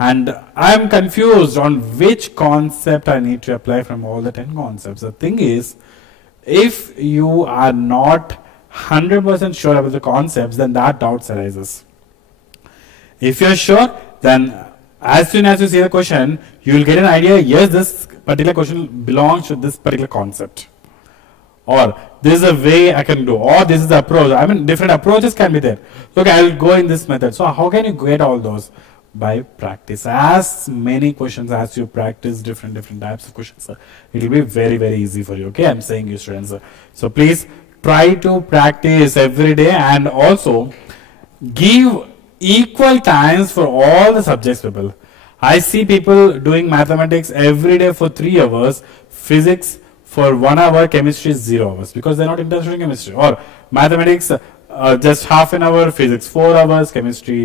and I am confused on which concept I need to apply from all the 10 concepts. The thing is, if you are not 100% sure about the concepts, then that doubts arises. If you are sure, then as soon as you see the question, you will get an idea, yes, this particular question belongs to this particular concept. Or this is a way I can do, or this is the approach. I mean, different approaches can be there. Okay, I'll go in this method. So how can you get all those? By practice. As many questions as you practice different types of questions, it will be very easy for you. Okay, I'm saying you students. So please try to practice every day, and also give equal times for all the subjects, people. I see people doing mathematics every day for 3 hours, physics for 1 hour, chemistry 0 hours, because they're not interested in chemistry. Or mathematics just half an hour, physics 4 hours, chemistry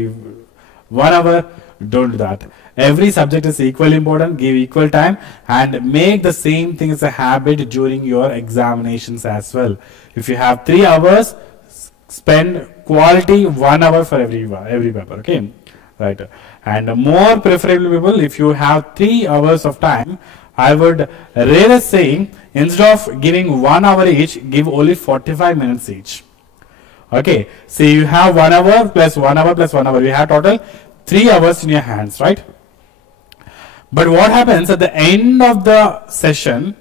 1 hour. Don't do that. Every subject is equally important. Give equal time, and make the same thing as a habit during your examinations as well. If you have 3 hours, spend quality 1 hour for every paper. Okay, right? And more preferably, people, if you have 3 hours of time, I would rather say, instead of giving 1 hour each, give only 45 minutes each. Okay, so you have 1 hour plus 1 hour plus 1 hour. You have total 3 hours in your hands, right? But what happens at the end of the session,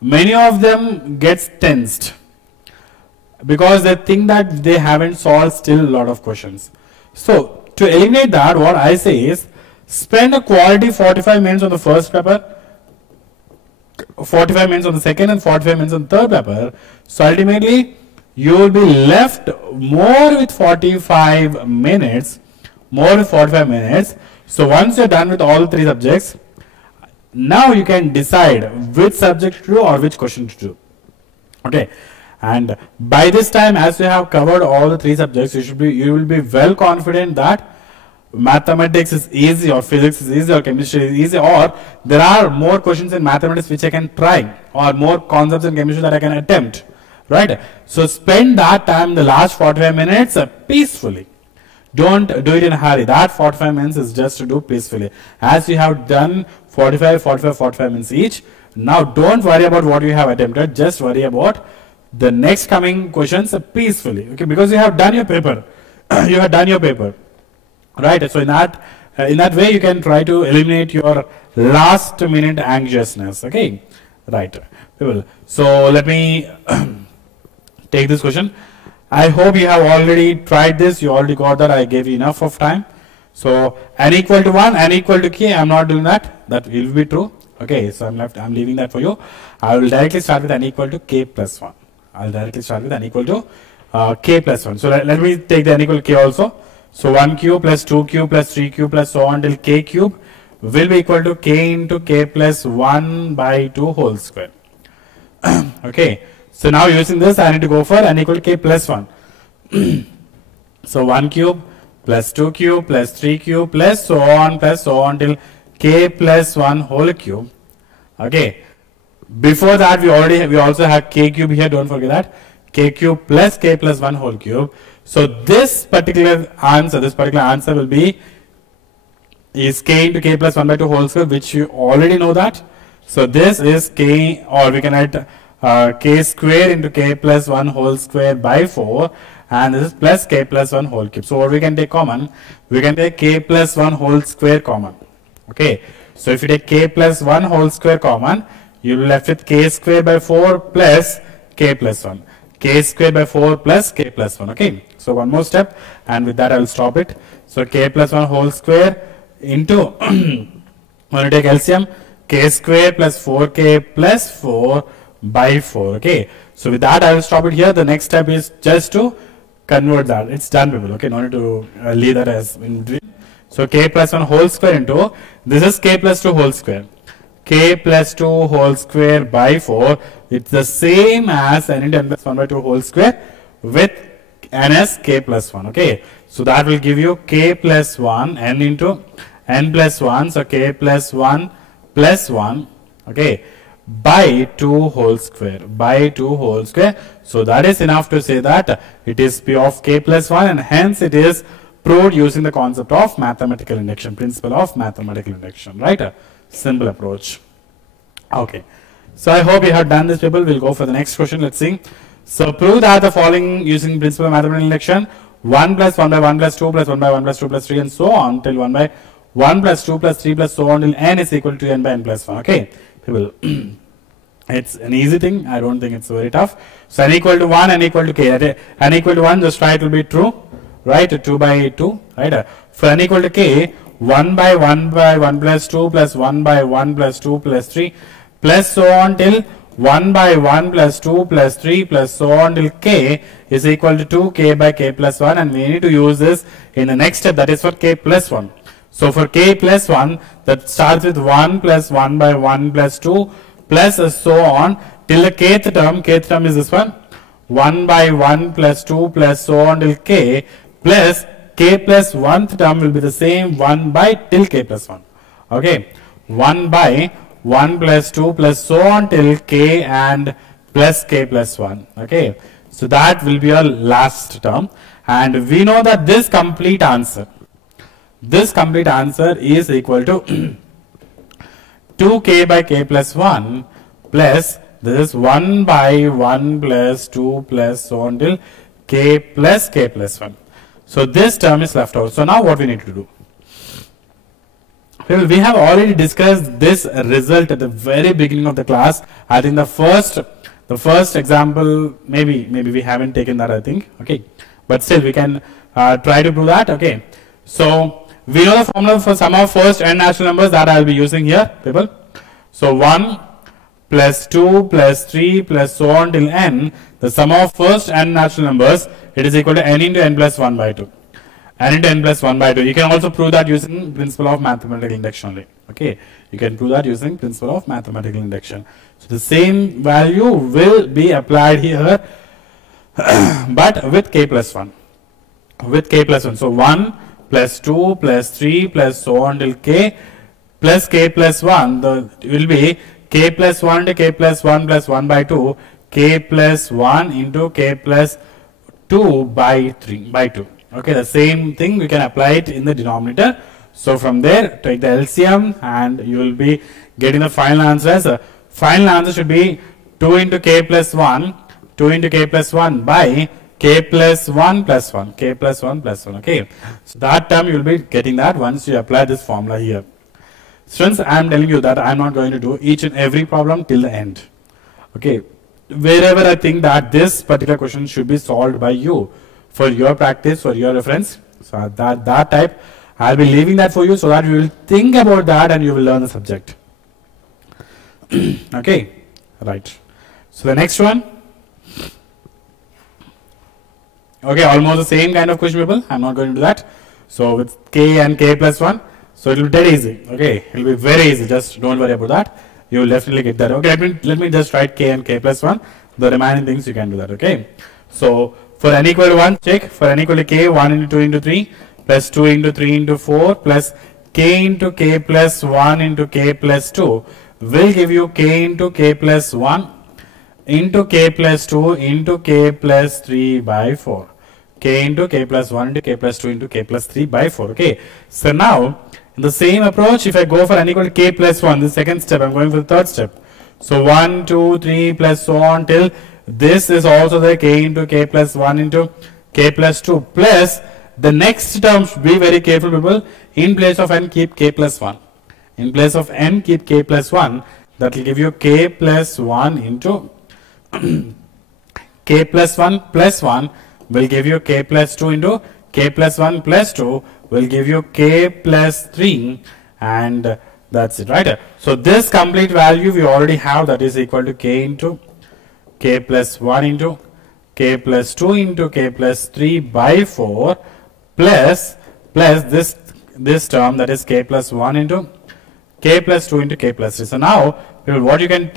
many of them gets tensed because they think that they haven't solved still a lot of questions. So to eliminate that, what I say is, spend a quality 45 minutes on the first paper, 45 minutes on the second, and 45 minutes on the third paper. So ultimately you will be left more with 45 minutes. So once you're done with all 3 subjects, now you can decide which subject to do or which question to do. Okay, and by this time, as you have covered all the 3 subjects, you will be well confident that mathematics is easy, or physics is easy, or chemistry is easy, or there are more questions in mathematics which I can try, or more concepts in chemistry that I can attempt, right? So spend that time, the last 45 minutes, peacefully. Don't do it in a hurry. That 45 minutes is just to do peacefully. As you have done 45 minutes each, now don't worry about what you have attempted, just worry about the next coming questions peacefully. Okay, because you have done your paper. You have done your paper. Right, so in that way you can try to eliminate your last minute anxiousness. Okay, right, people. So let me take this question. I hope you have already tried this. You already got that. I gave you enough of time. So n equal to 1, n equal to k. I'm not doing that. That will be true. Okay, so I'm leaving that for you. I will directly start with n equal to k plus 1. I'll directly start with n equal to k plus 1. So let me take the n equal to k also. So 1 cube plus 2 cube plus 3 cube plus so on till k cube will be equal to k into k plus 1 by 2 whole square. Okay, so now using this, I need to go for n equal to k plus 1. So 1 cube plus 2 cube plus 3 cube plus so on till k plus 1 whole cube. Okay, before that we also have k cube here, don't forget that, k cube plus k plus 1 whole cube. So this particular answer will be is k into k plus 1 by 2 whole square, which you already know that. So this is k, or we can write k square into k plus 1 whole square by 4, and this is plus k plus 1 whole cube. So what we can take common? We can take k plus 1 whole square common. Okay, so if you take k plus 1 whole square common, you will be left with k square by 4 plus k plus 1. K square by 4 plus k plus 1. Okay, so one more step, and with that I will stop it. So k plus 1 whole square into when you take LCM, k square plus 4k plus 4 by 4. Okay, so with that I will stop it here. The next step is just to convert that. It's done, people. Okay, no need to leave that as in between. So k plus 1 whole square into, this is k plus 2 whole square. K plus 2 whole square by 4. It's the same as n into n plus 1 by 2 whole square with n as k plus 1. Okay, so that will give you k plus 1 n into n plus 1. So k plus 1 plus 1. Okay, by 2 whole square, by 2 whole square. So that is enough to say that it is p of k plus 1, and hence it is proved using the concept of mathematical induction, principle of mathematical induction, right? A simple approach. Okay, so I hope you have done this, people. We'll go for the next question. Let's see. So prove that the following using principle of mathematical induction: 1 plus 1 by 1 plus 2 plus 1 by 1 plus 2 plus 3 and so on till 1 by 1 plus 2 plus 3 plus so on till n is equal to n by n plus 1. Okay, people. It's an easy thing. I don't think it's very tough. So n equal to 1, n equal to k. N equal to 1, just try it will be true, right? 2 by 2, right? For n equal to k, 1 by 1 by 1 plus 2 plus 1 by 1 plus 2 plus 3 plus so on till 1 by 1 plus 2 plus 3 plus so on till k is equal to 2 k by k plus 1, and we need to use this in the next step, that is for k plus 1. So for k plus 1, that starts with 1 plus 1 by 1 plus 2 plus so on till the kth term is this one, 1 by 1 plus 2 plus so on till k plus k plus 1th term will be the same 1 by till k plus 1. Okay, 1 by 1 plus 2 plus so on till k and plus k plus 1. Okay, so that will be your last term, and we know that this complete answer is equal to 2k by k plus 1 plus this is 1 by 1 plus 2 plus so on till k plus 1. So this term is left out. So now what we need to do? We have already discussed this result at the very beginning of the class. I think the first example, maybe we haven't taken that, I think. Okay, but still we can try to do that. Okay, so we know the formula for sum of first n natural numbers that I will be using here, people. So 1 plus 2 plus 3 plus so on till n, the sum of first n natural numbers, it is equal to n into n plus 1 by 2. N into n plus 1 by 2. You can also prove that using principle of mathematical induction only. Okay, you can prove that using principle of mathematical induction. So the same value will be applied here, but with k plus 1. With k plus 1. So 1 plus 2 plus 3 plus so on till k plus k plus 1. It will be k plus 1 to k plus 1 plus 1 by 2, k plus 1 into k plus 2 by 3 by 2. Okay, the same thing we can apply it in the denominator. So from there, take the LCM and you will be getting the final answer. As a final answer should be 2 into k plus 1, 2 into k plus 1 by k plus 1 plus 1, k plus 1 plus 1. Okay, so that term you will be getting that once you apply this formula here. Students, I am telling you that I am not going to do each and every problem till the end. Okay, wherever I think that this particular question should be solved by you for your practice, for your reference, so that type I will be leaving that for you so that you will think about that and you will learn the subject. Okay, right. So the next one. Okay, almost the same kind of question, people. I am not going to do that. So with k and k plus 1, so it will be dead easy. Okay, it will be very easy. Just don't worry about that. You will definitely get that. Okay, let me just write k and k plus 1. The remaining things you can do that. Okay, so for n equal to 1, check. For n equal to k, 1 into 2 into 3 plus 2 into 3 into 4 plus k into k plus 1 into k plus 2 will give you k into k plus 1 into k plus 2 into k plus 3 by 4. K into k plus 1 into k plus 2 into k plus 3 by 4. Okay, so now in the same approach, if I go for n equal to k plus 1, the second step, I am going for the third step. So 1, 2, 3 plus so on till this is also the k into k plus 1 into k plus 2 plus the next term. Be very careful, people. In place of n, keep k plus 1. In place of n, keep k plus 1. That will give you k plus 1 into k plus 1 plus 1 will give you k plus 2 into k plus 1 plus 2 will give you k plus 3, and that's it, right? So this complete value we already have, that is equal to k into k plus 1 into k plus 2 into k plus 3 by 4 plus this term, that is k plus 1 into k plus 2 into k plus 3. So now what you can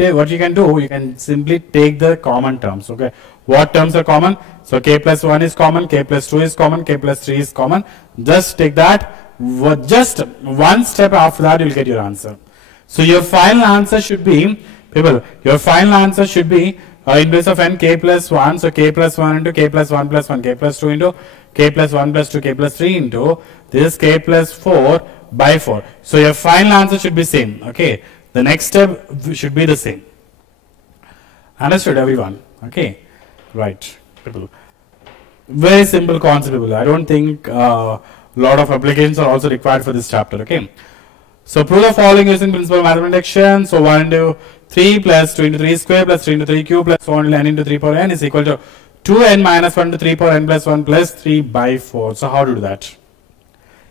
do, you can simply take the common terms. Okay, what terms are common? So k plus 1 is common, k plus 2 is common, k plus 3 is common. Just take that. Just one step after that you will get your answer. So your final answer should be, people, your final answer should be in place of n, k plus 1, so k plus 1 into k plus 1 plus 1, k plus 2 into k plus 1 plus 2, k plus 3 into this k plus 4 by 4. So your final answer should be same. Okay, the next step should be the same. Understood, everyone? Okay, right, people. Very simple concept, people. I don't think lot of applications are also required for this chapter. Okay, So prove the following using principle of mathematical induction. So 1 into 3 plus 2 into 3 square plus 3 into 3 cube plus 1 into n into 3 power n is equal to 2n minus 1 to 3 power n plus 1 plus 3 by 4. So how to do that?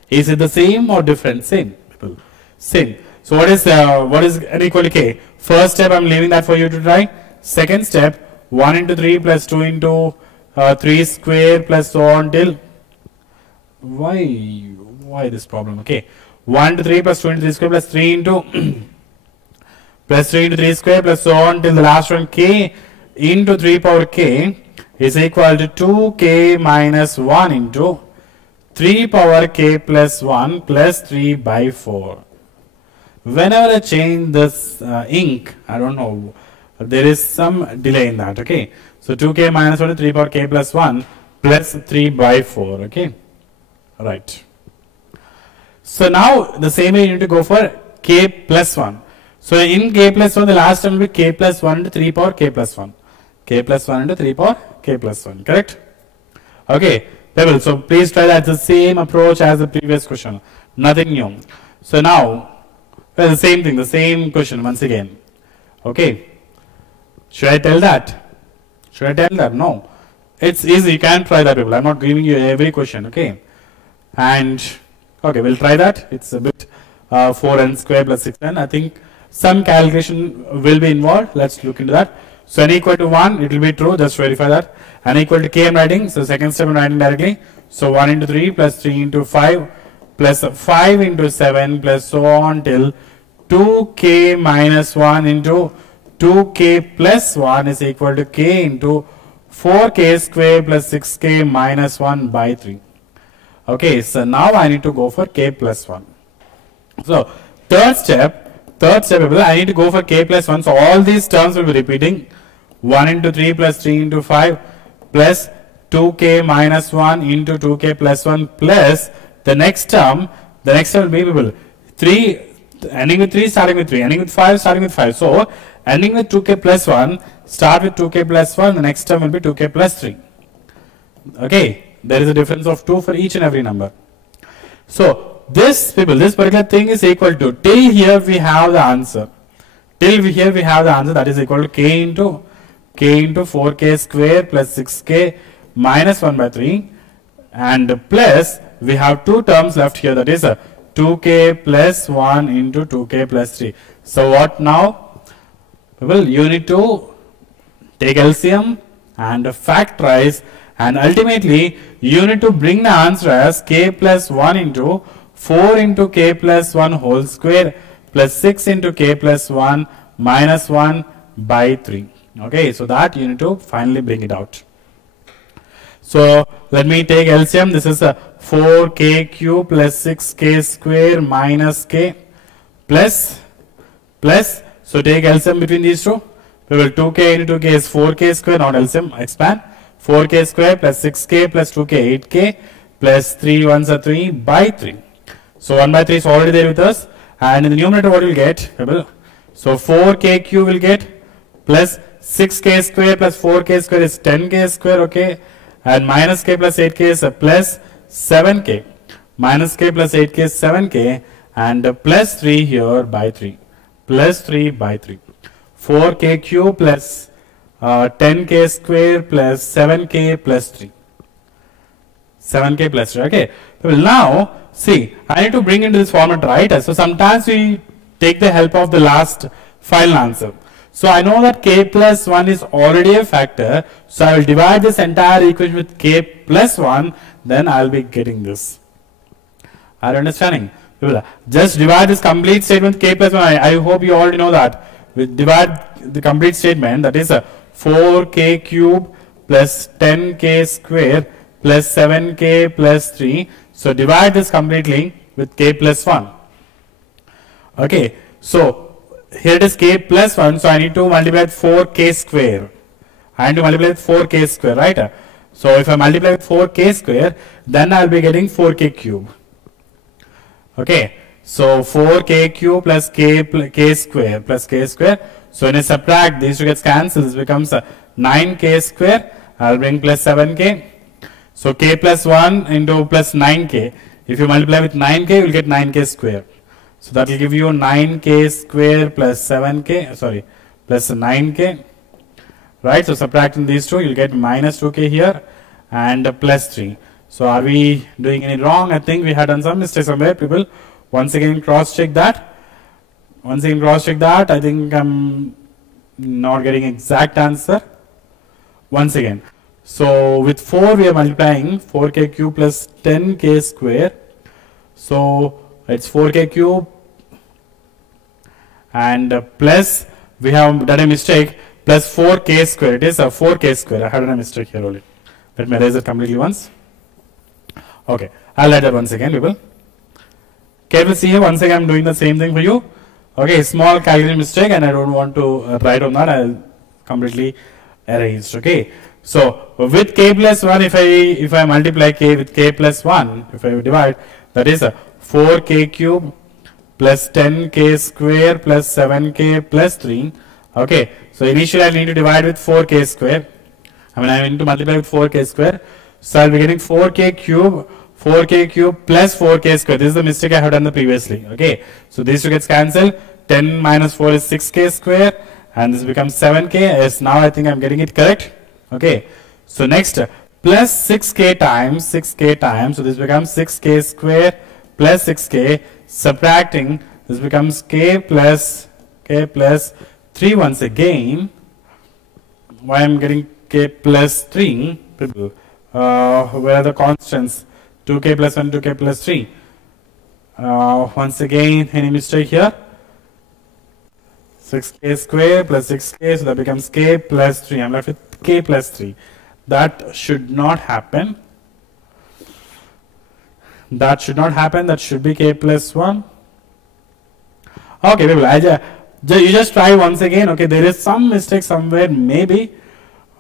Is it the same or different? Same, people. Same. So what is n equal to k? First step, I'm leaving that for you to try. Second step, 1 into 3 plus 2 into 3 square plus so on till why this problem? Okay, 1 into 3 plus 2 into 3 square plus 3 into plus 3 into 3 square plus so on till the last one, k into 3 power k is equal to 2k minus 1 into 3 power k plus 1 plus 3 by 4. Whenever I change this ink, I don't know, there is some delay in that. Okay, so 2k minus 1 to 3 power k plus 1 plus 3 by 4. Okay, right. So now the same way you need to go for k plus 1. So in k plus 1, the last term will be k plus 1 into 3 power k plus 1. K plus 1 into 3 power k plus 1. Correct? Okay, level. So please try that. The same approach as the previous question. Nothing new. So now, well, the same thing, the same question once again. Okay. Should I tell that? Should I tell that? No. It's easy. You can try that, people. I'm not giving you every question. Okay. And okay, we'll try that. It's a bit 4n square plus 6n. I think some calculation will be involved. Let's look into that. So n equal to 1, it will be true. Just verify that. N equal to k I'm writing. So second step I'm writing directly. So 1 into 3 plus 3 into 5 plus 5 into 7 plus so on till 2k minus 1 into 2k plus 1 is equal to k into 4k square plus 6k minus 1 by 3. Okay, so now I need to go for k plus 1. So third step, I need to go for k plus 1. So all these terms will be repeating. 1 into 3 plus 3 into 5 plus 2k minus 1 into 2k plus 1 plus the next term will be 3 ending with 3 starting with 3, ending with 5 starting with 5. So ending with 2k plus 1, start with 2k plus 1, the next term will be 2k plus 3. Okay, there is a difference of 2 for each and every number. So this particular thing is equal to, till here we have the answer. Till here we have the answer, that is equal to k into 4k square plus 6k minus 1 by 3, and plus we have two terms left here, that is 2k plus 1 into 2k plus 3. So what now? Well, you need to take LCM and factorize, and ultimately you need to bring the answer as k plus 1 into 4 into k plus 1 whole square plus 6 into k plus 1 minus 1 by 3. Okay, so that you need to finally bring it out. So let me take LCM. This is a 4k cube plus 6k square minus k plus. So take LCM between these two. We will 2k into 2k is 4k square, not LCM, expand. 4k square plus 6k plus 2k, 8k plus 3 ones are 3 by 3. So 1 by 3 is already there with us. And in the numerator what you will get? So 4k cube will get plus 6k square plus 4k square is 10k square, okay. And minus k plus 8k is a plus 7k. Minus k plus 8k is 7k, and plus 3 here by 3. Plus 3 by 3. 4k cube plus 10k square plus 7k plus 3. 7k plus 3. Okay. Well, now see, I need to bring into this format, right? So sometimes we take the help of the last final answer. So I know that k plus 1 is already a factor. So I will divide this entire equation with k plus 1. Then I will be getting this. Are you understanding? Just divide this complete statement with k plus 1. I hope you already know that. We divide the complete statement, that is 4k cube plus 10k square plus 7k plus 3. So divide this completely with k plus 1. Okay. So here it is k plus 1. So I need to multiply with 4k square. I need to multiply with 4k square, right? So if I multiply with 4k square, then I will be getting 4k cube. Okay. So 4k cube plus k square plus k square. So when I subtract, these two gets cancelled. This becomes 9k square. I will bring plus 7k. So k plus 1 into plus 9k. If you multiply with 9k, you will get 9k square. So that will give you 9k square plus 7k, sorry, plus 9k. Right, so subtracting these two, you'll get minus 2k here and plus 3. So are we doing any wrong? I think we had done some mistake somewhere, people. Once again, cross check that. Once again, cross check that. I think I'm not getting exact answer. Once again. So with 4, we are multiplying 4k cube plus 10k square. So it's 4k cube and plus, we have done a mistake, plus 4k square. It is a 4k square. I had done a mistake here only. Let me erase it completely once. Okay, I'll write that once again, people. Careful, see here, once again I'm doing the same thing for you. Okay, small calculation mistake, and I don't want to write on that. I'll completely erase. Okay, so with k plus 1, if I multiply k with k plus 1, if I divide, that is a 4k cube plus 10k square plus 7k plus 3. Okay, so initially I need to divide with 4k square. I need to multiply with 4k square. So I'll be getting 4k cube plus 4k square. This is the mistake I have done previously. Okay, so these two gets cancelled. 10 minus 4 is 6k square, and this becomes 7k. Yes, now I think I'm getting it correct. Okay, so next plus 6k times. So this becomes 6k square plus 6k. Subtracting, this becomes k plus 3 once again. Why I'm getting k plus 3? People, where are the constants? 2k plus 1, 2k plus 3. Once again, any mistake here? 6k square plus 6k, so that becomes k plus 3. I'm left with k plus 3. That should not happen. That should not happen. That should be k plus 1. Okay, people, you just try once again. Okay, there is some mistake somewhere, maybe.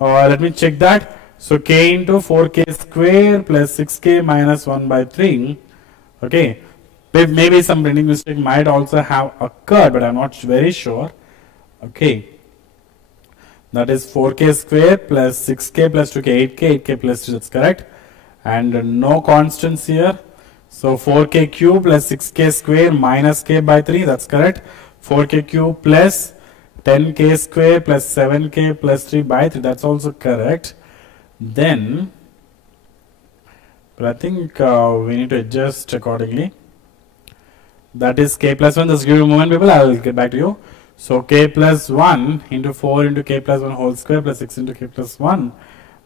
Let me check that. So k into 4k square plus 6k minus 1 by 3. Okay, maybe some printing mistake might also have occurred, but I'm not very sure. Okay, that is 4k square plus 6k plus 2k, 8k plus 2, that's correct. And no constants here. So 4k cube plus 6k square minus k by 3, that's correct. 4k cube plus 10k square plus 7k plus 3 by 3, that's also correct. Then, but I think we need to adjust accordingly. That is k plus 1. Just give me a moment, people. I will get back to you. So k plus 1 into 4 into k plus 1 whole square plus 6 into k plus 1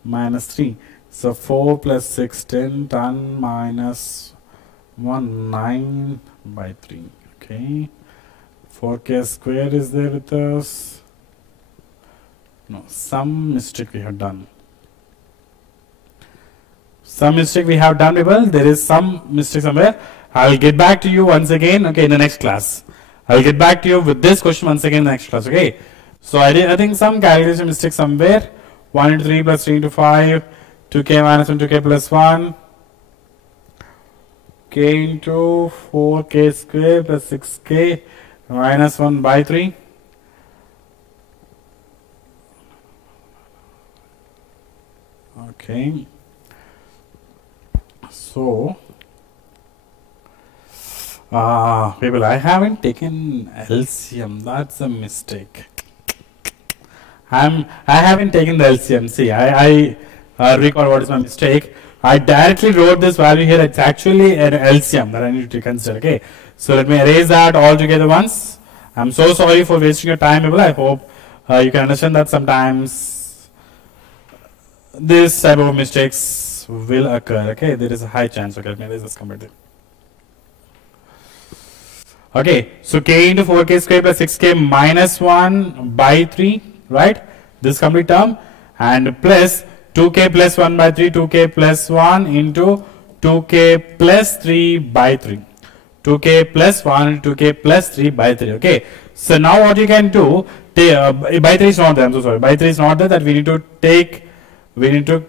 minus 3. So 4 plus 6, 10, 10 minus 1, 9 by 3. Okay. 4k square is there with us. No, some mistake we have done. Some mistake we have done, people. There is some mistake somewhere. I will get back to you once again, okay, in the next class. I will get back to you with this question once again in the next class, okay. So I think some calculation mistake somewhere. 1 into 3 plus 3 into 5, 2k minus 1, 2k plus 1, k into 4k square plus 6k minus 1 by 3. Okay. So, people, I haven't taken LCM. That's a mistake. I haven't taken the LCM. See, I recall what is my mistake. I directly wrote this value here. It's actually an LCM that I need to consider. Okay. So let me erase that all together once. I'm so sorry for wasting your time, people. I hope you can understand that sometimes this type of mistakes will occur. Okay, there is a high chance. Okay, let me erase this completely. Okay, so k into 4k square plus 6k minus 1 by 3, right? This complete term, and plus 2k plus 1 by 3, 2k plus 1 into 2k plus 3 by 3. 2k plus 1, 2k plus 3 by 3. Okay, so now what you can do, by 3 is not there, I'm so sorry, by 3 is not there, that we need to take the LCM.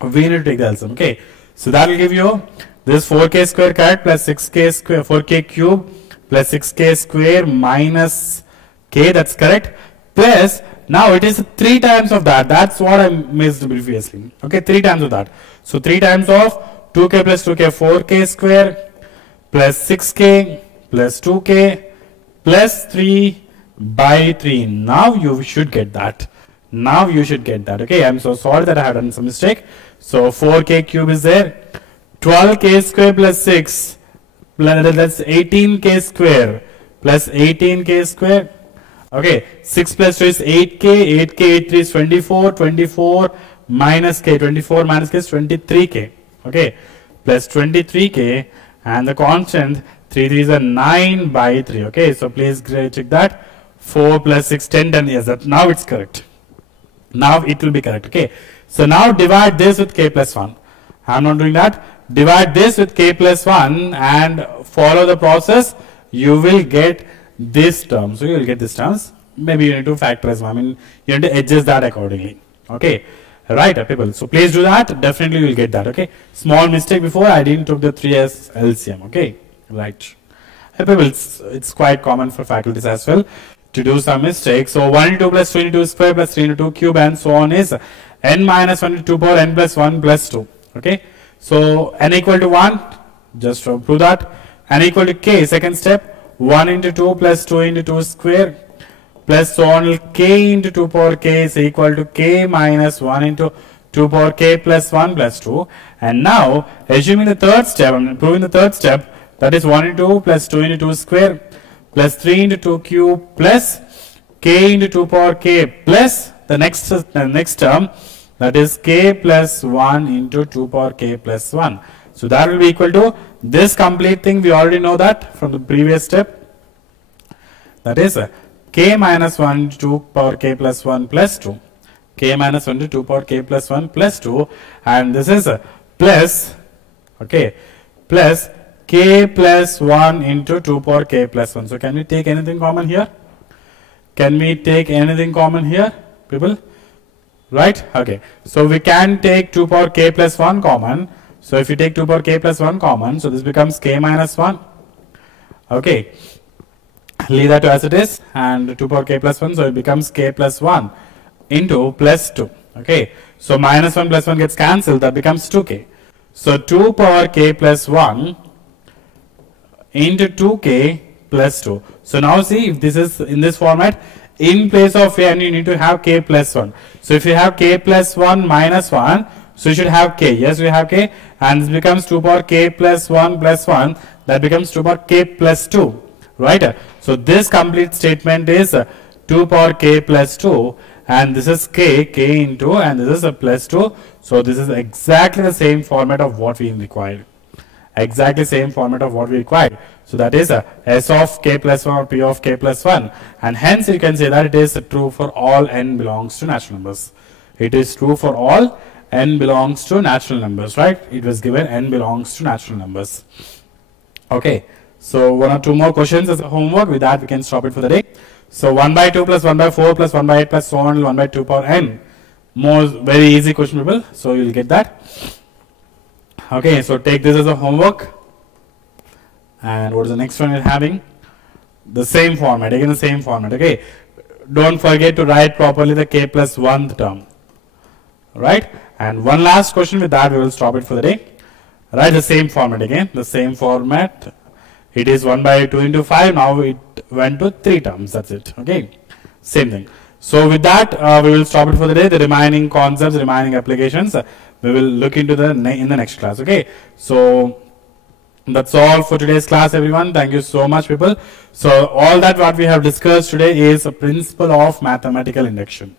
We need to take the LCM. Okay, so that will give you this 4k square correct plus 6k square, 4k cube plus 6k square minus k, that's correct, plus now it is 3 times of that. That's what I missed previously. Okay, 3 times of that. So 3 times of 2k plus 2k, 4k square, plus 6k, plus 2k, plus 3 by 3. Now you should get that. Now you should get that. Okay, I'm so sorry that I have done some mistake. So 4k cube is there. 12k square plus 6, that's 18k square, plus 18k square. Okay, 6 plus 2 is 8k, 8k, 8 3 is 24, 24 minus k, 24 minus k is 23k. Okay, plus 23k, and the constant 3 3 is a 9 by 3. Okay, so please check that. 4 plus 6, 10, 10. Yes, that now it's correct. Now it will be correct. Okay, so now divide this with k plus 1. I'm not doing that. Divide this with k plus 1 and follow the process. You will get this term. So you will get this terms. Maybe you need to factorize. I mean, you need to adjust that accordingly. Okay, right, people. So please do that. Definitely you will get that. Okay, small mistake before, I didn't took the 3s LCM. Okay, right. People, it's quite common for faculties as well to do some mistakes. So 1 into 2 plus 2 into 2 square plus 3 into 2 cube and so on is n minus 1 into 2 power n plus 1 plus 2. Okay, so n equal to 1, just to prove that, n equal to k, second step, 1 into 2 plus 2 into 2 square plus so on, k into 2 power k is equal to k minus 1 into 2 power k plus 1 plus 2. And now assuming the third step, I'm proving the third step, that is 1 into 2 plus 2 into 2 square plus 3 into 2 cube plus k into 2 power k plus the next term, that is k plus 1 into 2 power k plus 1. So that will be equal to this complete thing. We already know that from the previous step. That is k minus 1 into 2 power k plus 1 plus 2. K minus 1 into 2 power k plus 1 plus 2. And this is plus, okay, plus k plus 1 into 2 power k plus 1. So can we take anything common here? Can we take anything common here, people? Right? Okay. So we can take 2 power k plus 1 common. So if you take 2 power k plus 1 common, so this becomes k minus 1. Okay. Leave that as it is, and 2 power k plus 1, so it becomes k plus 1 into plus 2. Okay. So minus 1 plus 1 gets cancelled, that becomes 2k. So 2 power k plus 1 into 2k plus 2. So now see, if this is in this format, in place of n you need to have k plus 1. So if you have k plus 1 minus 1, so you should have k. Yes, we have k, and this becomes 2 power k plus 1 plus 1, that becomes 2 power k plus 2. Right? So this complete statement is 2 power k plus 2, and this is k into, and this is a plus 2. So this is exactly the same format of what we required. Exactly same format of what we required. So that is s of k plus 1 or p of k plus 1, and hence you can say that it is true for all n belongs to natural numbers. It is true for all n belongs to natural numbers, right? It was given n belongs to natural numbers. Okay, so 1 or 2 more questions as a homework. With that we can stop it for the day. So 1 by 2 plus 1 by 4 plus 1 by 8 plus so on 1 by 2 power n. More very easy question, people. So you will get that. Okay, so take this as a homework. And what is the next one we're having? The same format, again the same format. Okay, don't forget to write properly the k plus 1th term. Right? And one last question. With that we will stop it for the day. Write the same format again, the same format. It is 1 by 2 into 5. Now it went to 3 terms. That's it. Okay, same thing. So with that we will stop it for the day. The remaining concepts, remaining applications, we will look into in the next class. Okay, so that's all for today's class, everyone. Thank you so much, people. So all that what we have discussed today is a principle of mathematical induction.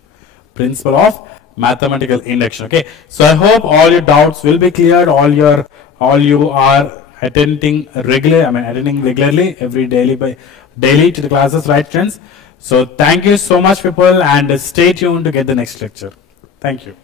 Principle of mathematical induction. Okay, so I hope all your doubts will be cleared. All you are attending regularly every daily to the classes, right, friends? So thank you so much, people, and stay tuned to get the next lecture. Thank you.